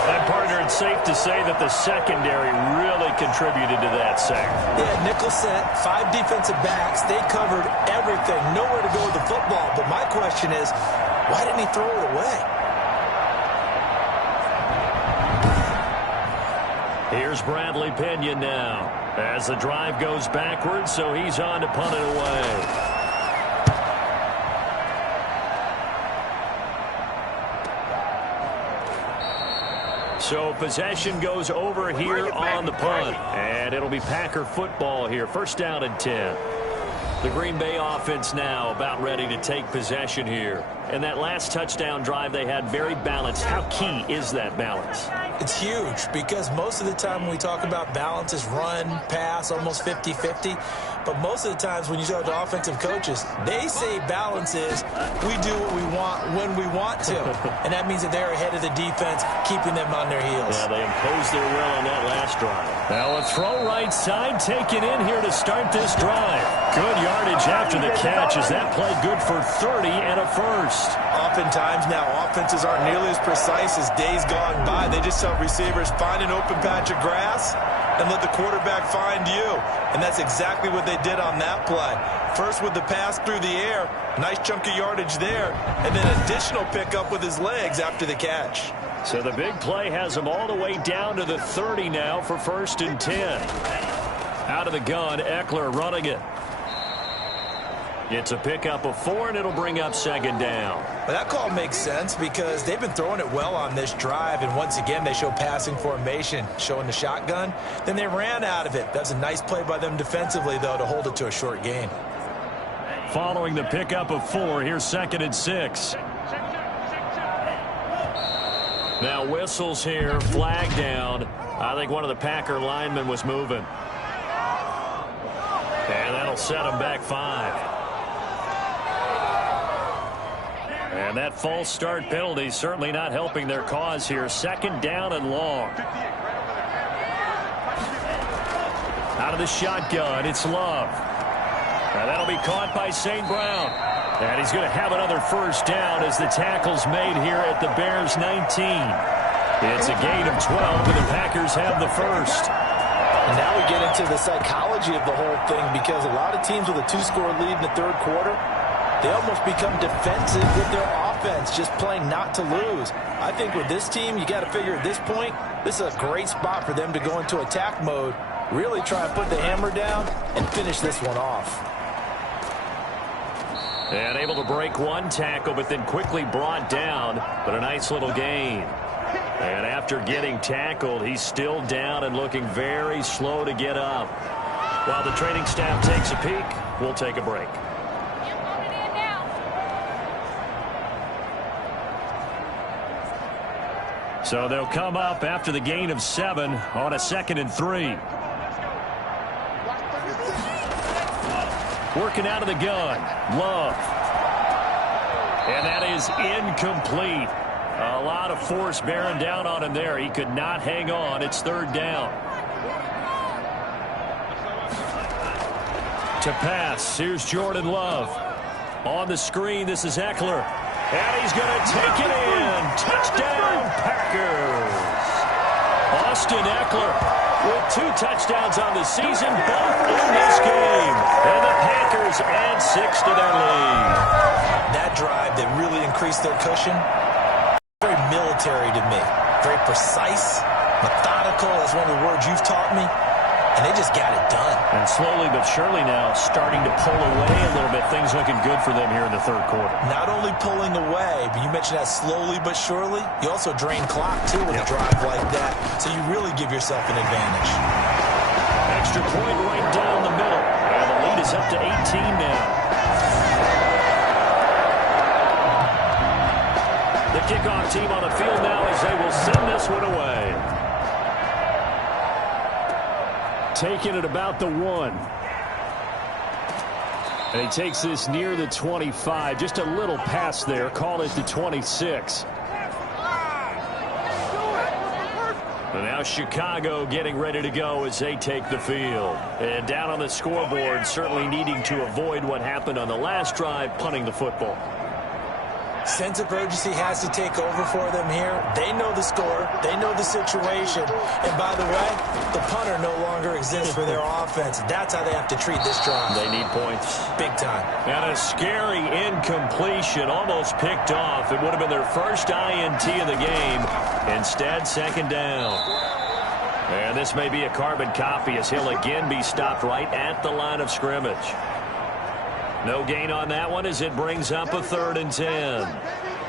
And, partner, it's safe to say that the secondary really contributed to that sack. Yeah, nickel set, 5 defensive backs. They covered everything. Nowhere to go with the football. But my question is, why didn't he throw it away? Here's Bradley Pena now as the drive goes backwards, so he's on to punt it away. So possession goes over here on the punt, and it'll be Packer football here. 1st down and 10. The Green Bay offense now about ready to take possession here. And that last touchdown drive they had very balanced. How key is that balance? It's huge because most of the time when we talk about balance is run, pass, almost 50-50. But most of the times when you talk to offensive coaches, they say balance is we do what we want when we want to. And that means that they're ahead of the defense, keeping them on their heels. Yeah, they imposed their will on that last drive. Now a throw right side taken in here to start this drive. Good yardage after the catch as that play good for 30 and a first. Oftentimes now offenses aren't nearly as precise as days gone by. They just tell receivers, find an open patch of grass and let the quarterback find you. And that's exactly what they did on that play. First with the pass through the air, nice chunk of yardage there, and then additional pickup with his legs after the catch. So the big play has them all the way down to the 30 now for 1st and 10. Out of the gun, Eckler running it. It's a pickup of 4, and it'll bring up 2nd down. Well, that call makes sense because they've been throwing it well on this drive, and once again they show passing formation, showing the shotgun. Then they ran out of it. That's a nice play by them defensively, though, to hold it to a short gain. Following the pickup of 4, here's 2nd and 6. Now whistles here, flag down. I think one of the Packer linemen was moving. And that'll set them back 5. And that false start penalty certainly not helping their cause here. 2nd down and long. Out of the shotgun, it's Love. And that'll be caught by St. Brown. And he's going to have another 1st down as the tackle's made here at the Bears 19. It's a gain of 12, and the Packers have the 1st. And now we get into the psychology of the whole thing because a lot of teams with a 2-score lead in the 3rd quarter, they almost become defensive with their offense, just playing not to lose. I think with this team, you got to figure at this point, this is a great spot for them to go into attack mode, really try and put the hammer down and finish this one off. And able to break one tackle, but then quickly brought down, but a nice little gain. And after getting tackled, he's still down and looking very slow to get up. While the training staff takes a peek, we'll take a break. So they'll come up after the gain of 7 on a 2nd and 3. Working out of the gun, Love. And that is incomplete. A lot of force bearing down on him there. He could not hang on. It's 3rd down. To pass, here's Jordan Love. On the screen, this is Eckler. And he's going to take it in. Touchdown, Packers. Austin Eckler with 2 touchdowns on the season, both in this game. And the Packers add 6 to their lead. That drive that really increased their cushion, very military to me. Very precise, methodical, that's one of the words you've taught me. And they just got it done. And slowly but surely now starting to pull away a little bit. Things looking good for them here in the third quarter. Not only pulling away, but you mentioned that slowly but surely. You also drain clock, too, with a drive like that. So you really give yourself an advantage. Extra point right down the middle. And the lead is up to 18 now. The kickoff team on the field now as they will send this one away. Taking it about the 1. And he takes this near the 25. Just a little pass there. Call it the 26. And now Chicago getting ready to go as they take the field. And down on the scoreboard, certainly needing to avoid what happened on the last drive, punting the football. Sense of urgency has to take over for them here. They know the score. They know the situation. And by the way, the punter no longer exists for their offense. That's how they have to treat this drive. They need points. Big time. And a scary incompletion, almost picked off. It would have been their first INT of the game. Instead, second down. And this may be a carbon copy as he'll again be stopped right at the line of scrimmage. No gain on that one as it brings up a 3rd and 10.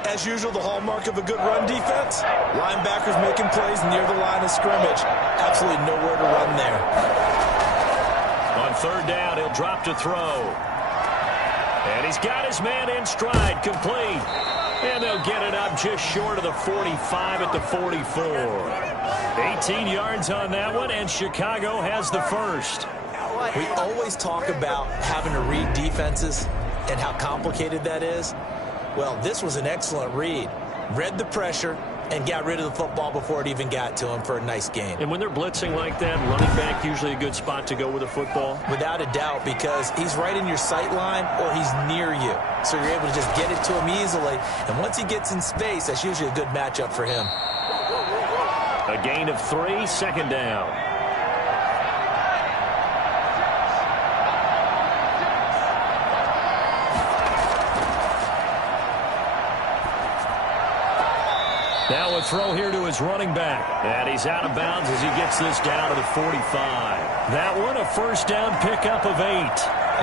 As usual, the hallmark of a good run defense, linebackers making plays near the line of scrimmage. Absolutely nowhere to run there. On 3rd down, he'll drop to throw. And he's got his man in stride, complete. And they'll get it up just short of the 45 at the 44. 18 yards on that one, and Chicago has the first. We always talk about having to read defenses and how complicated that is. Well, this was an excellent read. Read the pressure and got rid of the football before it even got to him for a nice gain. And when they're blitzing like that, running back usually a good spot to go with the football? Without a doubt, because he's right in your sight line or he's near you. So you're able to just get it to him easily. And once he gets in space, that's usually a good matchup for him. A gain of 3, second down. Now a throw here to his running back. And he's out of bounds as he gets this down to the 45. That one a first down pickup of 8.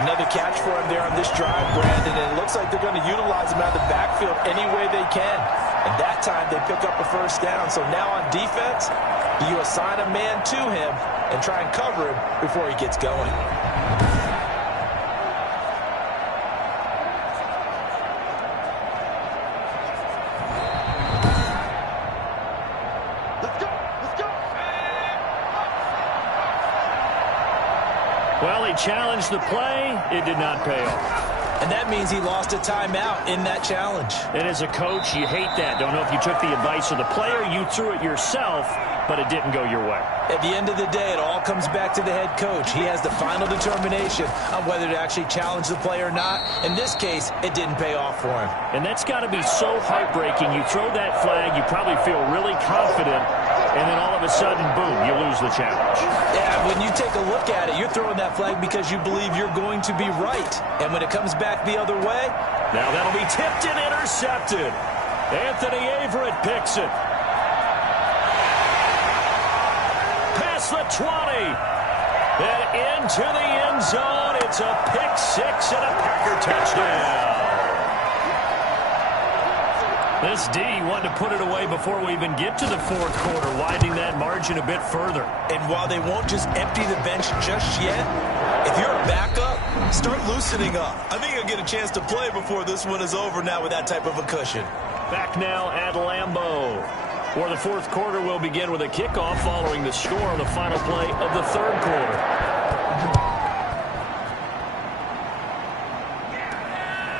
Another catch for him there on this drive, Brandon, and it looks like they're going to utilize him out of the backfield any way they can. And that time they pick up a first down. So now on defense, you assign a man to him and try and cover him before he gets going. Well, he challenged the play. It did not pay off. And that means he lost a timeout in that challenge. And as a coach, you hate that. Don't know if you took the advice of the player, you threw it yourself, but it didn't go your way. At the end of the day, it all comes back to the head coach. He has the final determination on whether to actually challenge the play or not. In this case, it didn't pay off for him. And that's got to be so heartbreaking. You throw that flag, you probably feel really confident, and then all of a sudden, boom, you lose the challenge. Yeah, when you take a look at it, you're throwing that flag because you believe you're going to be right. And when it comes back the other way, now that'll be tipped and intercepted. Anthony Averett picks it. Past the 20. And into the end zone. It's a pick-6 and a Packer touchdown. This D wanted to put it away before we even get to the fourth quarter, widening that margin a bit further. And while they won't just empty the bench just yet, if you're a backup, start loosening up. I think you'll get a chance to play before this one is over now with that type of a cushion. Back now at Lambeau, where the fourth quarter will begin with a kickoff following the score on the final play of the third quarter.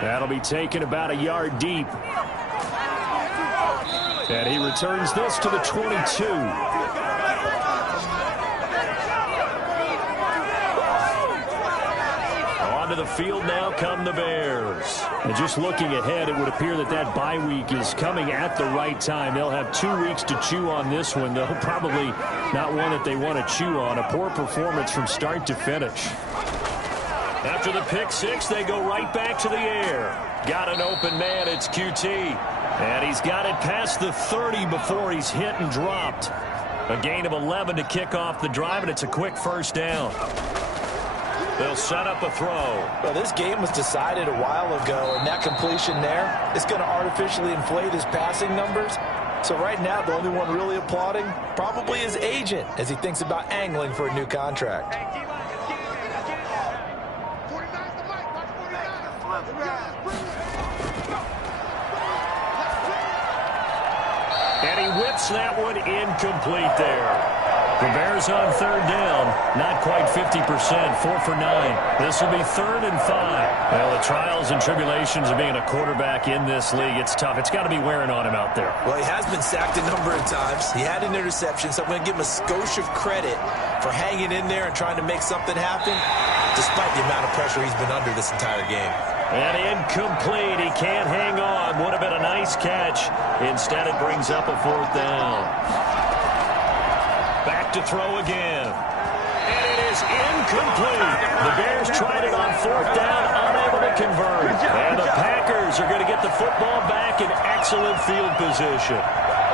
That'll be taken about a yard deep. And he returns this to the 22. On to the field now come the Bears. And just looking ahead, it would appear that that bye week is coming at the right time. They'll have 2 weeks to chew on this one, though. Probably not one that they want to chew on. A poor performance from start to finish. After the pick six, they go right back to the air. Got an open man. It's QT. And he's got it past the 30 before he's hit and dropped. A gain of 11 to kick off the drive, and it's a quick first down. They'll set up a throw. Well, this game was decided a while ago, and that completion there is going to artificially inflate his passing numbers. So right now, the only one really applauding probably his agent as he thinks about angling for a new contract. And he whips that one incomplete there. The Bears on third down, not quite 50%, 4 for 9. This will be 3rd and 5. Well, the trials and tribulations of being a quarterback in this league, it's tough. It's got to be wearing on him out there. Well, he has been sacked a number of times. He had an interception, so I'm going to give him a skosh of credit for hanging in there and trying to make something happen, despite the amount of pressure he's been under this entire game. And incomplete. He can't hang on. Would have been a nice catch. Instead, it brings up a 4th down. Back to throw again. And it is incomplete. The Bears tried it on 4th down, unable to convert. And the Packers are going to get the football back in excellent field position.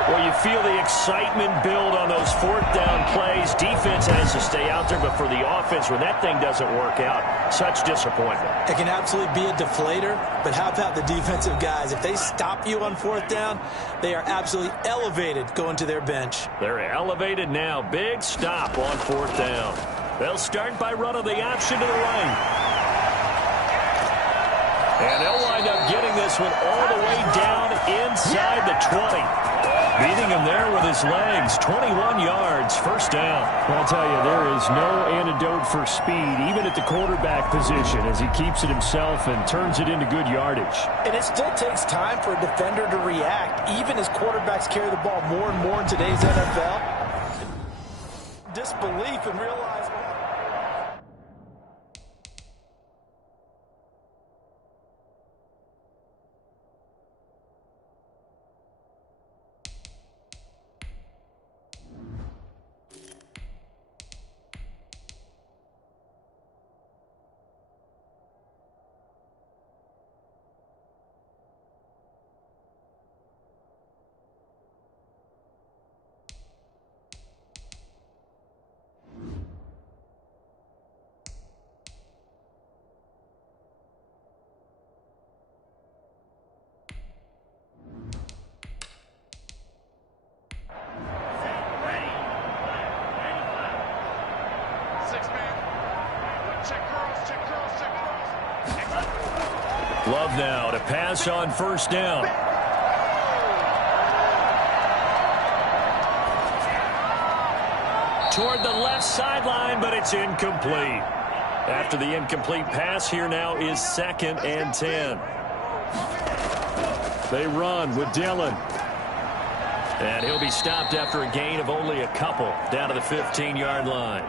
Well, you feel the excitement build on those 4th down plays. Defense has to stay out there, but for the offense, when that thing doesn't work out, such disappointment. It can absolutely be a deflator, but how about the defensive guys? If they stop you on 4th down, they are absolutely elevated going to their bench. They're elevated now. Big stop on 4th down. They'll start by running the option to the right. And they'll wind up getting this one all the way down inside the 20. Beating him there with his legs. 21 yards, first down. Well, I'll tell you, there is no antidote for speed, even at the quarterback position, as he keeps it himself and turns it into good yardage. And it still takes time for a defender to react, even as quarterbacks carry the ball more and more in today's NFL. Disbelief and realize... Love now to pass on first down. Toward the left sideline, but it's incomplete. After the incomplete pass, here now is 2nd and 10. They run with Dillon. And he'll be stopped after a gain of only a couple down to the 15-yard line.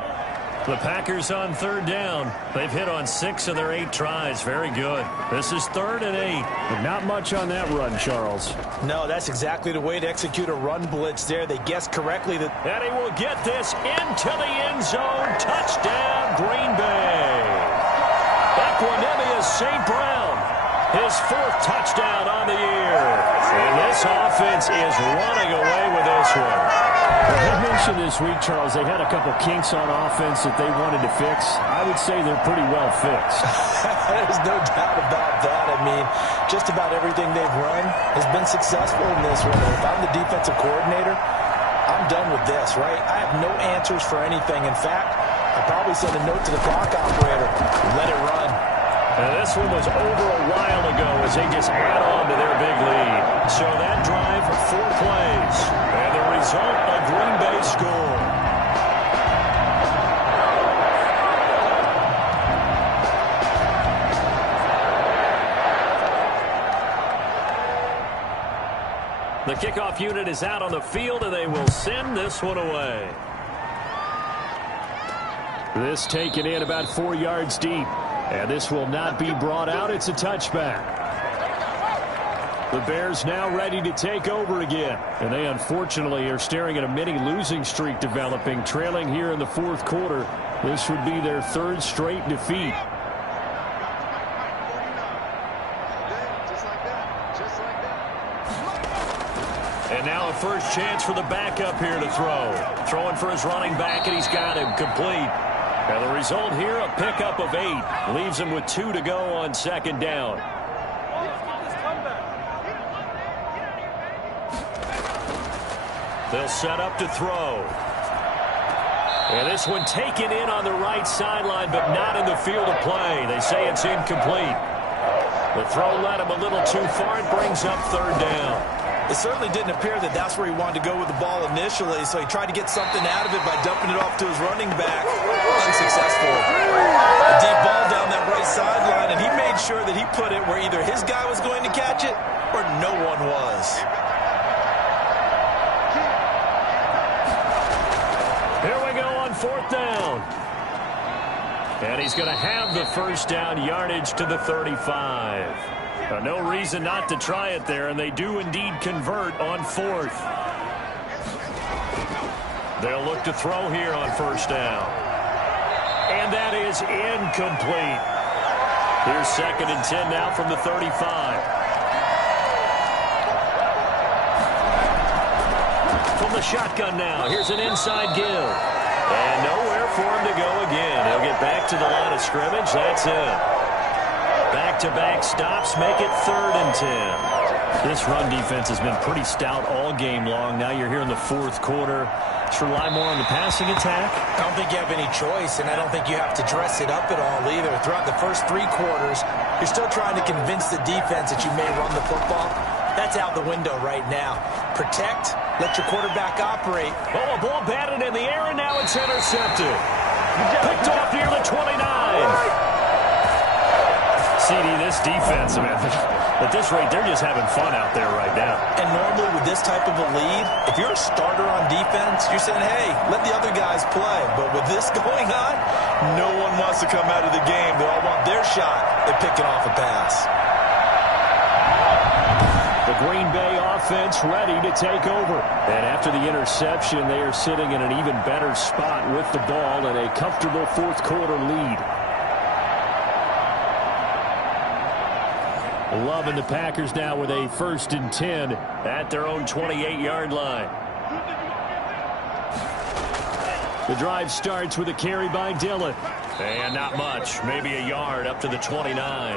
The Packers on 3rd down. They've hit on 6 of their 8 tries. Very good. This is 3rd and 8. But not much on that run, Charles. No, that's exactly the way to execute a run blitz there. They guessed correctly that... And he will get this into the end zone. Touchdown, Green Bay. Equanimous St. Brown. His 4th touchdown on the year. And this offense is running away with this one. Well, they mentioned this week, Charles, they had a couple kinks on offense that they wanted to fix. I would say they're pretty well fixed. There's no doubt about that. I mean, just about everything they've run has been successful in this one. If I'm the defensive coordinator, I'm done with this, right? I have no answers for anything. In fact, I'll probably send a note to the clock operator. Let it run. And this one was over a while ago as they just add on to their big lead. So that drive, 4 plays. And the result, a Green Bay score. The kickoff unit is out on the field, and they will send this one away. This taken in about 4 yards deep. And this will not be brought out. It's a touchback. The Bears now ready to take over again. And they unfortunately are staring at a mini losing streak developing, trailing here in the fourth quarter. This would be their third straight defeat. And now a first chance for the backup here to throw. Throwing for his running back, and he's got him complete. And the result here, a pickup of 8. Leaves him with 2 to go on second down. They'll set up to throw. And this one taken in on the right sideline, but not in the field of play. They say it's incomplete. The throw led him a little too far. It brings up third down. It certainly didn't appear that that's where he wanted to go with the ball initially, so he tried to get something out of it by dumping it off to his running back. Unsuccessful. A deep ball down that right sideline, and he made sure that he put it where either his guy was going to catch it or no one was. Here we go on fourth down. And he's going to have the first down, yardage to the 35. No reason not to try it there, and they do indeed convert on fourth. They'll look to throw here on first down. And that is incomplete. Here's second and 10 now from the 35. From the shotgun now, here's an inside give. And nowhere for him to go again. He'll get back to the line of scrimmage. That's it. Back-to-back stops make it third and 10. This run defense has been pretty stout all game long. Now you're here in the fourth quarter. Just rely more on the passing attack. I don't think you have any choice, and I don't think you have to dress it up at all either. Throughout the first 3 quarters, you're still trying to convince the defense that you may run the football. That's out the window right now. Protect, let your quarterback operate. Oh, a ball batted in the air, and now it's intercepted. Picked off near the 29. CD, this defense, man, at this rate, they're just having fun out there right now. And normally with this type of a lead, if you're a starter on defense, you're saying, hey, let the other guys play. But with this going on, no one wants to come out of the game. They all want their shot at picking off a pass. The Green Bay offense ready to take over. And after the interception, they are sitting in an even better spot with the ball and a comfortable fourth quarter lead. Love and the Packers now with a first and 10 at their own 28-yard line. The drive starts with a carry by Dillon. And not much, maybe a yard up to the 29.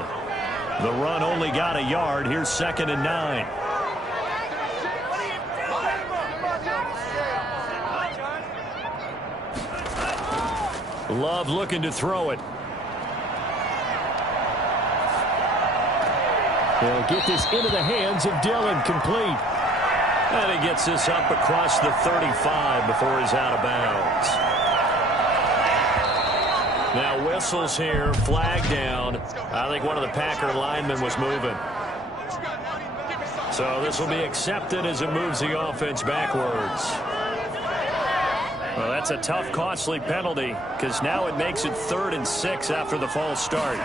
The run only got a yard. Here's second and 9. Love looking to throw it. They'll get this into the hands of Dillon, complete. And he gets this up across the 35 before he's out of bounds. Now whistles here, flag down. I think one of the Packer linemen was moving. So this will be accepted as it moves the offense backwards. Well, that's a tough, costly penalty because now it makes it 3rd and 6 after the false start.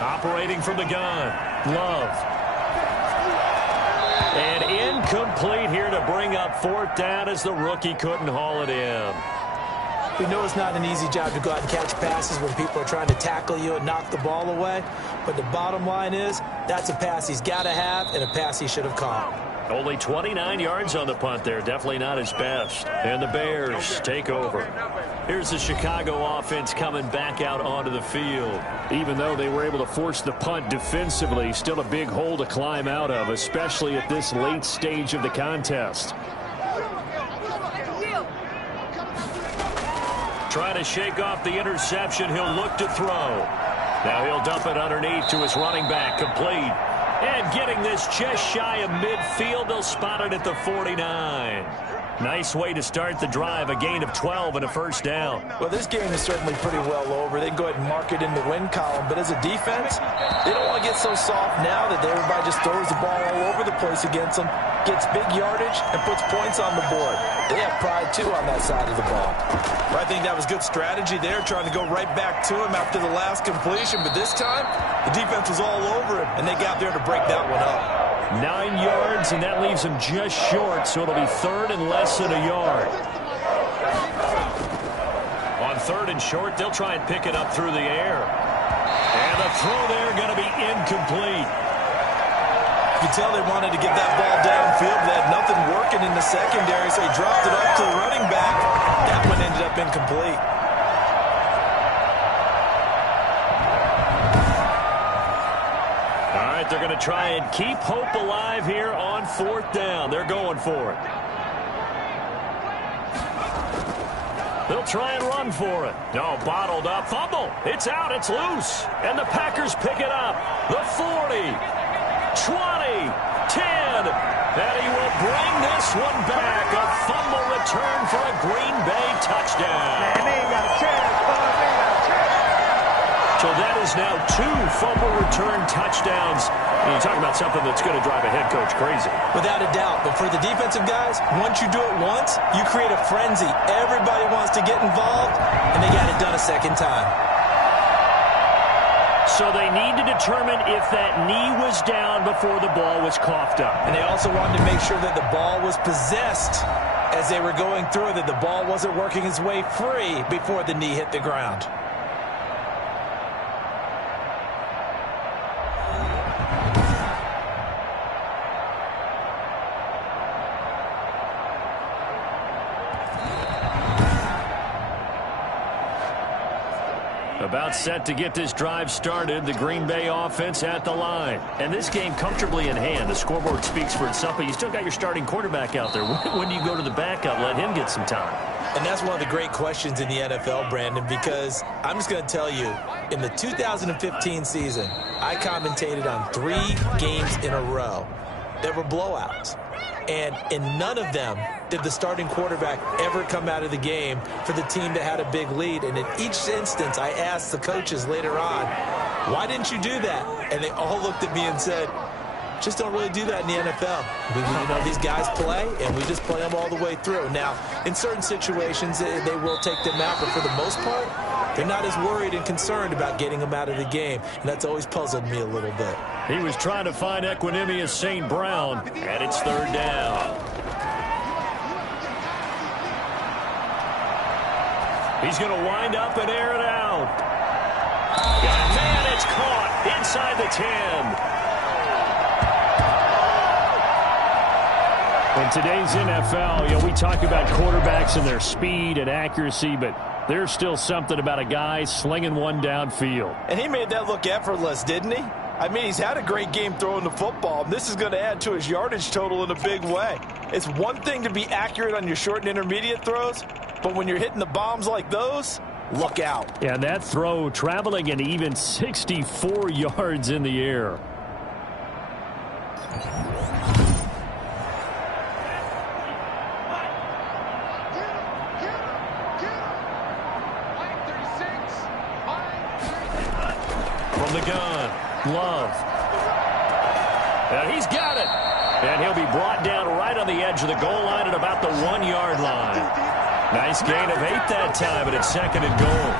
Operating from the gun, Love. And incomplete here to bring up 4th down as the rookie couldn't haul it in. We know it's not an easy job to go out and catch passes when people are trying to tackle you and knock the ball away. But the bottom line is, that's a pass he's got to have and a pass he should have caught. Only 29 yards on the punt there. Definitely not his best. And the Bears take over. Here's the Chicago offense coming back out onto the field. Even though they were able to force the punt defensively, still a big hole to climb out of, especially at this late stage of the contest. Trying to shake off the interception. He'll look to throw. Now he'll dump it underneath to his running back. Complete. And getting this just shy of midfield, they'll spot it at the 49. Nice way to start the drive, a gain of 12 and a first down. Well, this game is certainly pretty well over. They can go ahead and mark it in the win column. But as a defense, they don't want to get so soft now that everybody just throws the ball all over the place against them, gets big yardage, and puts points on the board. They have pride, too, on that side of the ball. I think that was good strategy there, trying to go right back to him after the last completion. But this time, the defense was all over him, and they got there to break that one up. 9 yards, and that leaves him just short, so it'll be third and less than a yard. On third and short, they'll try and pick it up through the air. And the throw there going to be incomplete. You can tell they wanted to get that ball downfield. They had nothing working in the secondary, so he dropped it up to the running back. That one ended up incomplete. They're going to try and keep hope alive here on fourth down. They're going for it. They'll try and run for it. No, bottled up. Fumble. It's out. It's loose. And the Packers pick it up. The 40, 20, 10. And he will bring this one back. A fumble return for a Green Bay touchdown. Man, they ain't got a chance, boys. They ain't got a chance. So that is now 2 fumble return touchdowns. And you're talking about something that's going to drive a head coach crazy. Without a doubt. But for the defensive guys, once you do it once, you create a frenzy. Everybody wants to get involved, and they got it done a second time. So they need to determine if that knee was down before the ball was coughed up. And they also wanted to make sure that the ball was possessed as they were going through, that the ball wasn't working its way free before the knee hit the ground. About set to get this drive started. The Green Bay offense at the line. And this game comfortably in hand. The scoreboard speaks for itself, but you still got your starting quarterback out there. When do you go to the backup? Let him get some time. And that's one of the great questions in the NFL, Brandon, because I'm just going to tell you, in the 2015 season, I commentated on 3 games in a row that were blowouts. And in none of them did the starting quarterback ever come out of the game for the team that had a big lead. And in each instance, I asked the coaches later on, why didn't you do that? And they all looked at me and said, just don't really do that in the NFL. These guys play, and we just play them all the way through. Now, in certain situations, they will take them out, but for the most part, they're not as worried and concerned about getting them out of the game. And that's always puzzled me a little bit. He was trying to find Equinemius St. Brown, and it's third down. He's going to wind up and air it out. And man, it's caught inside the 10. In today's NFL, we talk about quarterbacks and their speed and accuracy, but there's still something about a guy slinging one downfield. And he made that look effortless, didn't he? I mean, he's had a great game throwing the football. This is going to add to his yardage total in a big way. It's one thing to be accurate on your short and intermediate throws, but when you're hitting the bombs like those, look out. Yeah, that throw traveling an even 64 yards in the air. From the gun, Love. And he's got it. And he'll be brought down right on the edge of the goal line at about the 1-yard line. Nice gain of 8 that time, but it's second and goal.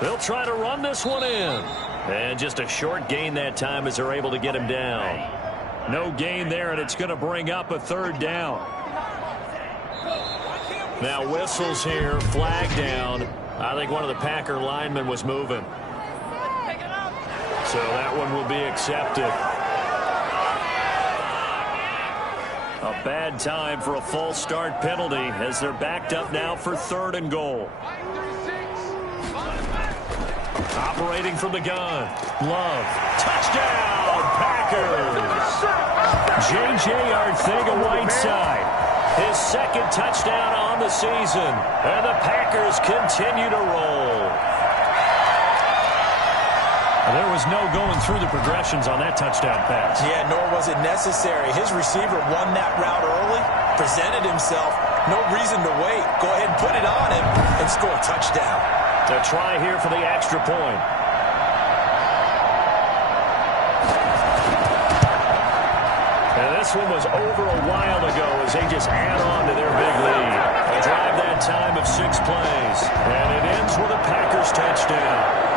They'll try to run this one in. And just a short gain that time as they're able to get him down. No gain there, and it's going to bring up a third down. Now whistles here, flag down. I think one of the Packer linemen was moving. So that one will be accepted. A bad time for a false start penalty as they're backed up now for third and goal. Operating from the gun. Love. Touchdown, Packers. J.J. Arcega-Whiteside. His second touchdown on the season. And the Packers continue to roll. There was no going through the progressions on that touchdown pass. Yeah, nor was it necessary. His receiver won that route early, presented himself. No reason to wait. Go ahead and put it on him and score a touchdown. A try here for the extra point. And this one was over a while ago as they just add on to their big lead. A drive that time of 6 plays. And it ends with a Packers touchdown.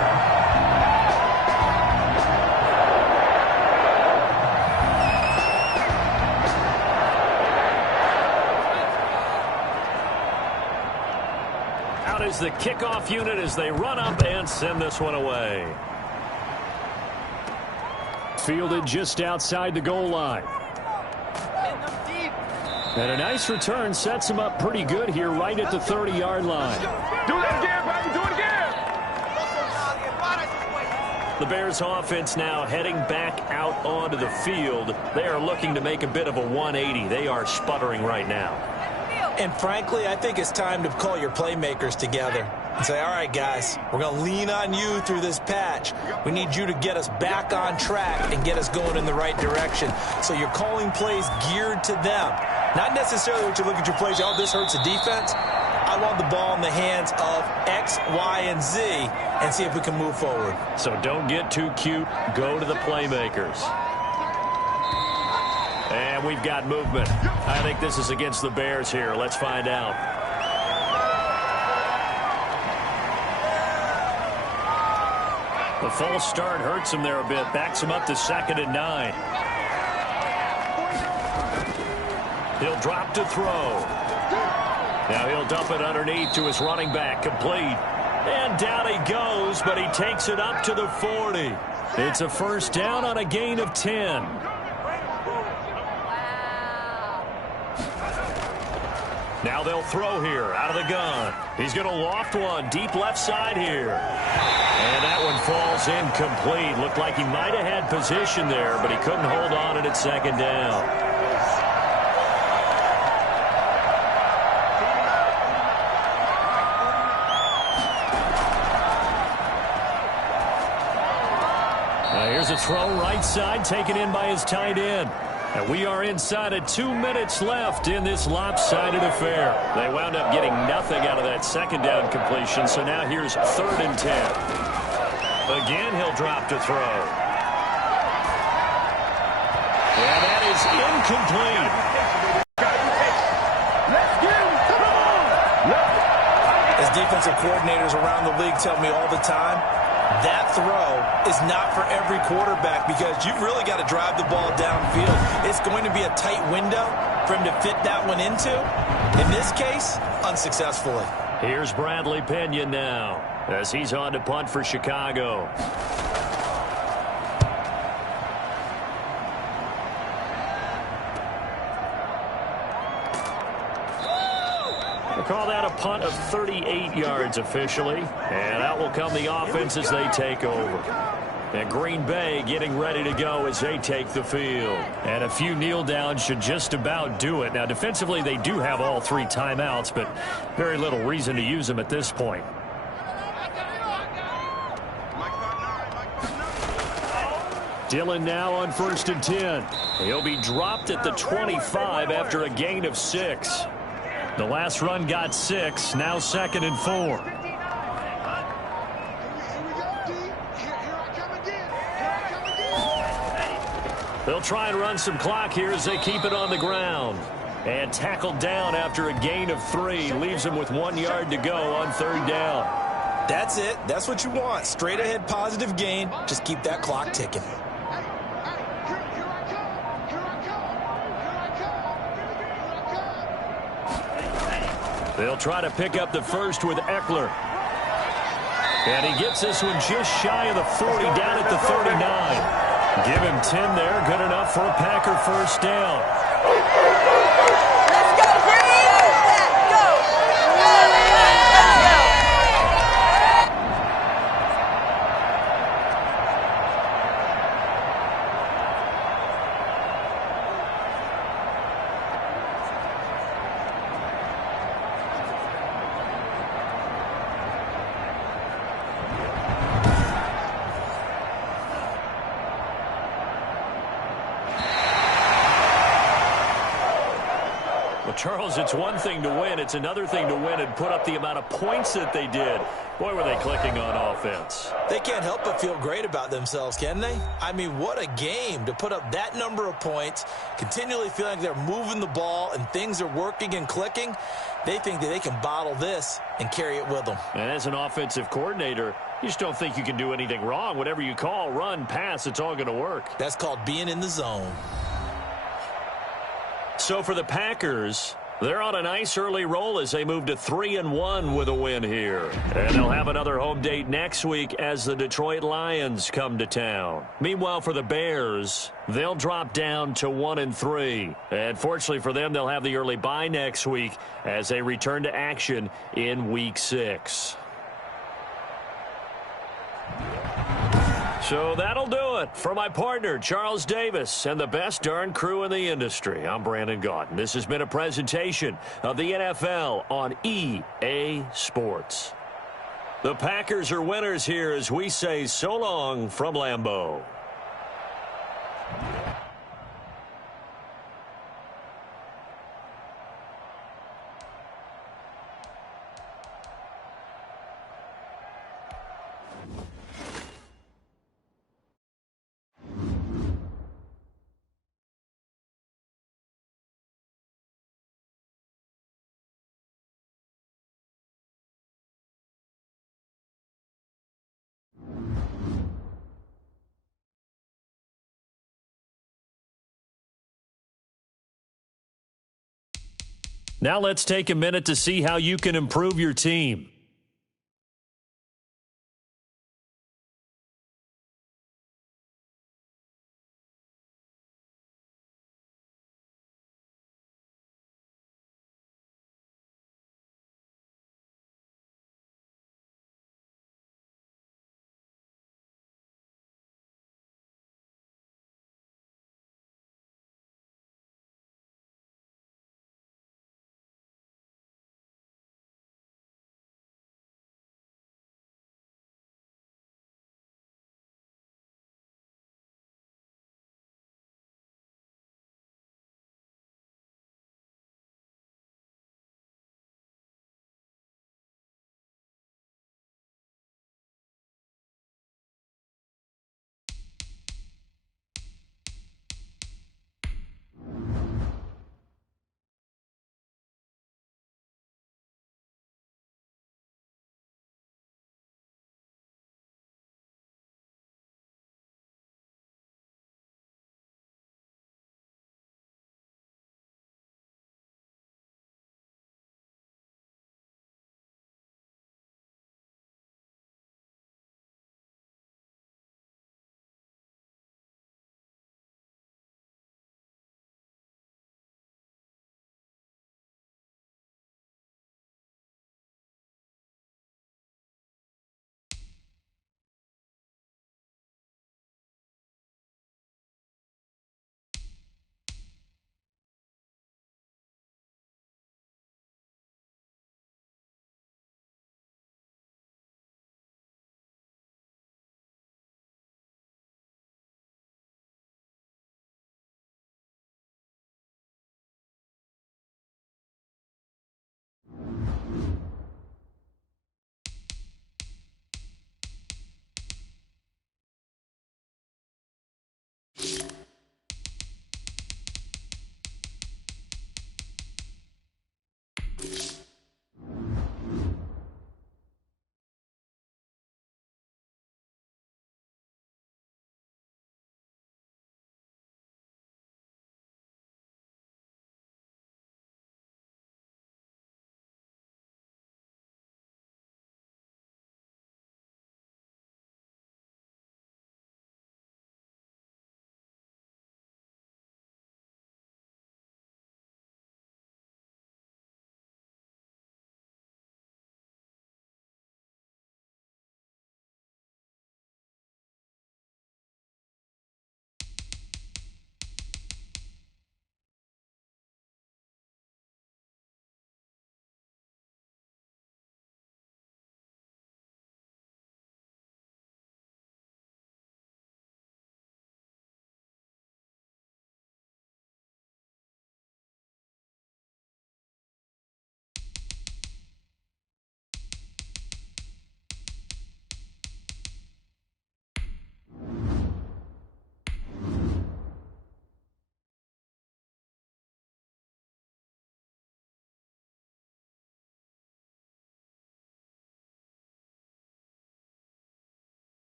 Is the kickoff unit as they run up and send this one away. Fielded just outside the goal line. And a nice return sets him up pretty good here right at the 30-yard line. Do that again, baby. Do it again. The Bears offense now heading back out onto the field. They are looking to make a bit of a 180. They are sputtering right now. And frankly, I think it's time to call your playmakers together and say, all right, guys, we're going to lean on you through this patch. We need you to get us back on track and get us going in the right direction. So you're calling plays geared to them. Not necessarily what you look at your plays, oh, this hurts the defense. I want the ball in the hands of X, Y, and Z and see if we can move forward. So don't get too cute. Go to the playmakers. And we've got movement. I think this is against the Bears here. Let's find out. The false start hurts him there a bit. Backs him up to 2nd and 9. He'll drop to throw. Now he'll dump it underneath to his running back. Complete. And down he goes, but he takes it up to the 40. It's a first down on a gain of 10. Now they'll throw here out of the gun. He's going to loft one deep left side here. And that one falls incomplete. Looked like he might have had position there, but he couldn't hold on at 2nd down. Now here's a throw right side, taken in by his tight end. And we are inside of 2 minutes left in this lopsided affair. They wound up getting nothing out of that 2nd down completion, so now here's 3rd and 10. Again, he'll drop to throw. And that is incomplete. As defensive coordinators around the league tell me all the time, that throw is not for every quarterback because you've really got to drive the ball downfield. It's going to be a tight window for him to fit that one into. In this case, unsuccessfully. Here's Bradley Pena now as he's on to punt for Chicago. We'll call that a punt of 38 yards officially. And out will come the offense as they take over. And Green Bay getting ready to go as they take the field. And a few kneel downs should just about do it. Now, defensively, they do have all 3 timeouts, but very little reason to use them at this point. Dillon now on 1st and 10. He'll be dropped at the 25 after a gain of 6. The last run got 6, now 2nd and 4. They'll try and run some clock here as they keep it on the ground. And tackled down after a gain of 3. Leaves them with 1 yard to go on 3rd down. That's it. That's what you want. Straight ahead positive gain. Just keep that clock ticking. They'll try to pick up the first with Eckler. And he gets this one just shy of the 40 down at the 39. Give him 10 there. Good enough for a Packer first down. Let's go, Green! Let's go! Charles, it's one thing to win. It's another thing to win and put up the amount of points that they did. Boy, were they clicking on offense. They can't help but feel great about themselves, can they? I mean, what a game to put up that number of points, continually feeling like they're moving the ball and things are working and clicking. They think that they can bottle this and carry it with them. And as an offensive coordinator, you just don't think you can do anything wrong. Whatever you call, run, pass, it's all going to work. That's called being in the zone. So for the Packers, they're on a nice early roll as they move to 3-1 with a win here. And they'll have another home date next week as the Detroit Lions come to town. Meanwhile, for the Bears, they'll drop down to 1-3. And fortunately for them, they'll have the early bye next week as they return to action in Week 6. So that'll do it for my partner, Charles Davis, and the best darn crew in the industry. I'm Brandon Gaudin. This has been a presentation of the NFL on EA Sports. The Packers are winners here as we say so long from Lambeau. Now let's take a minute to see how you can improve your team.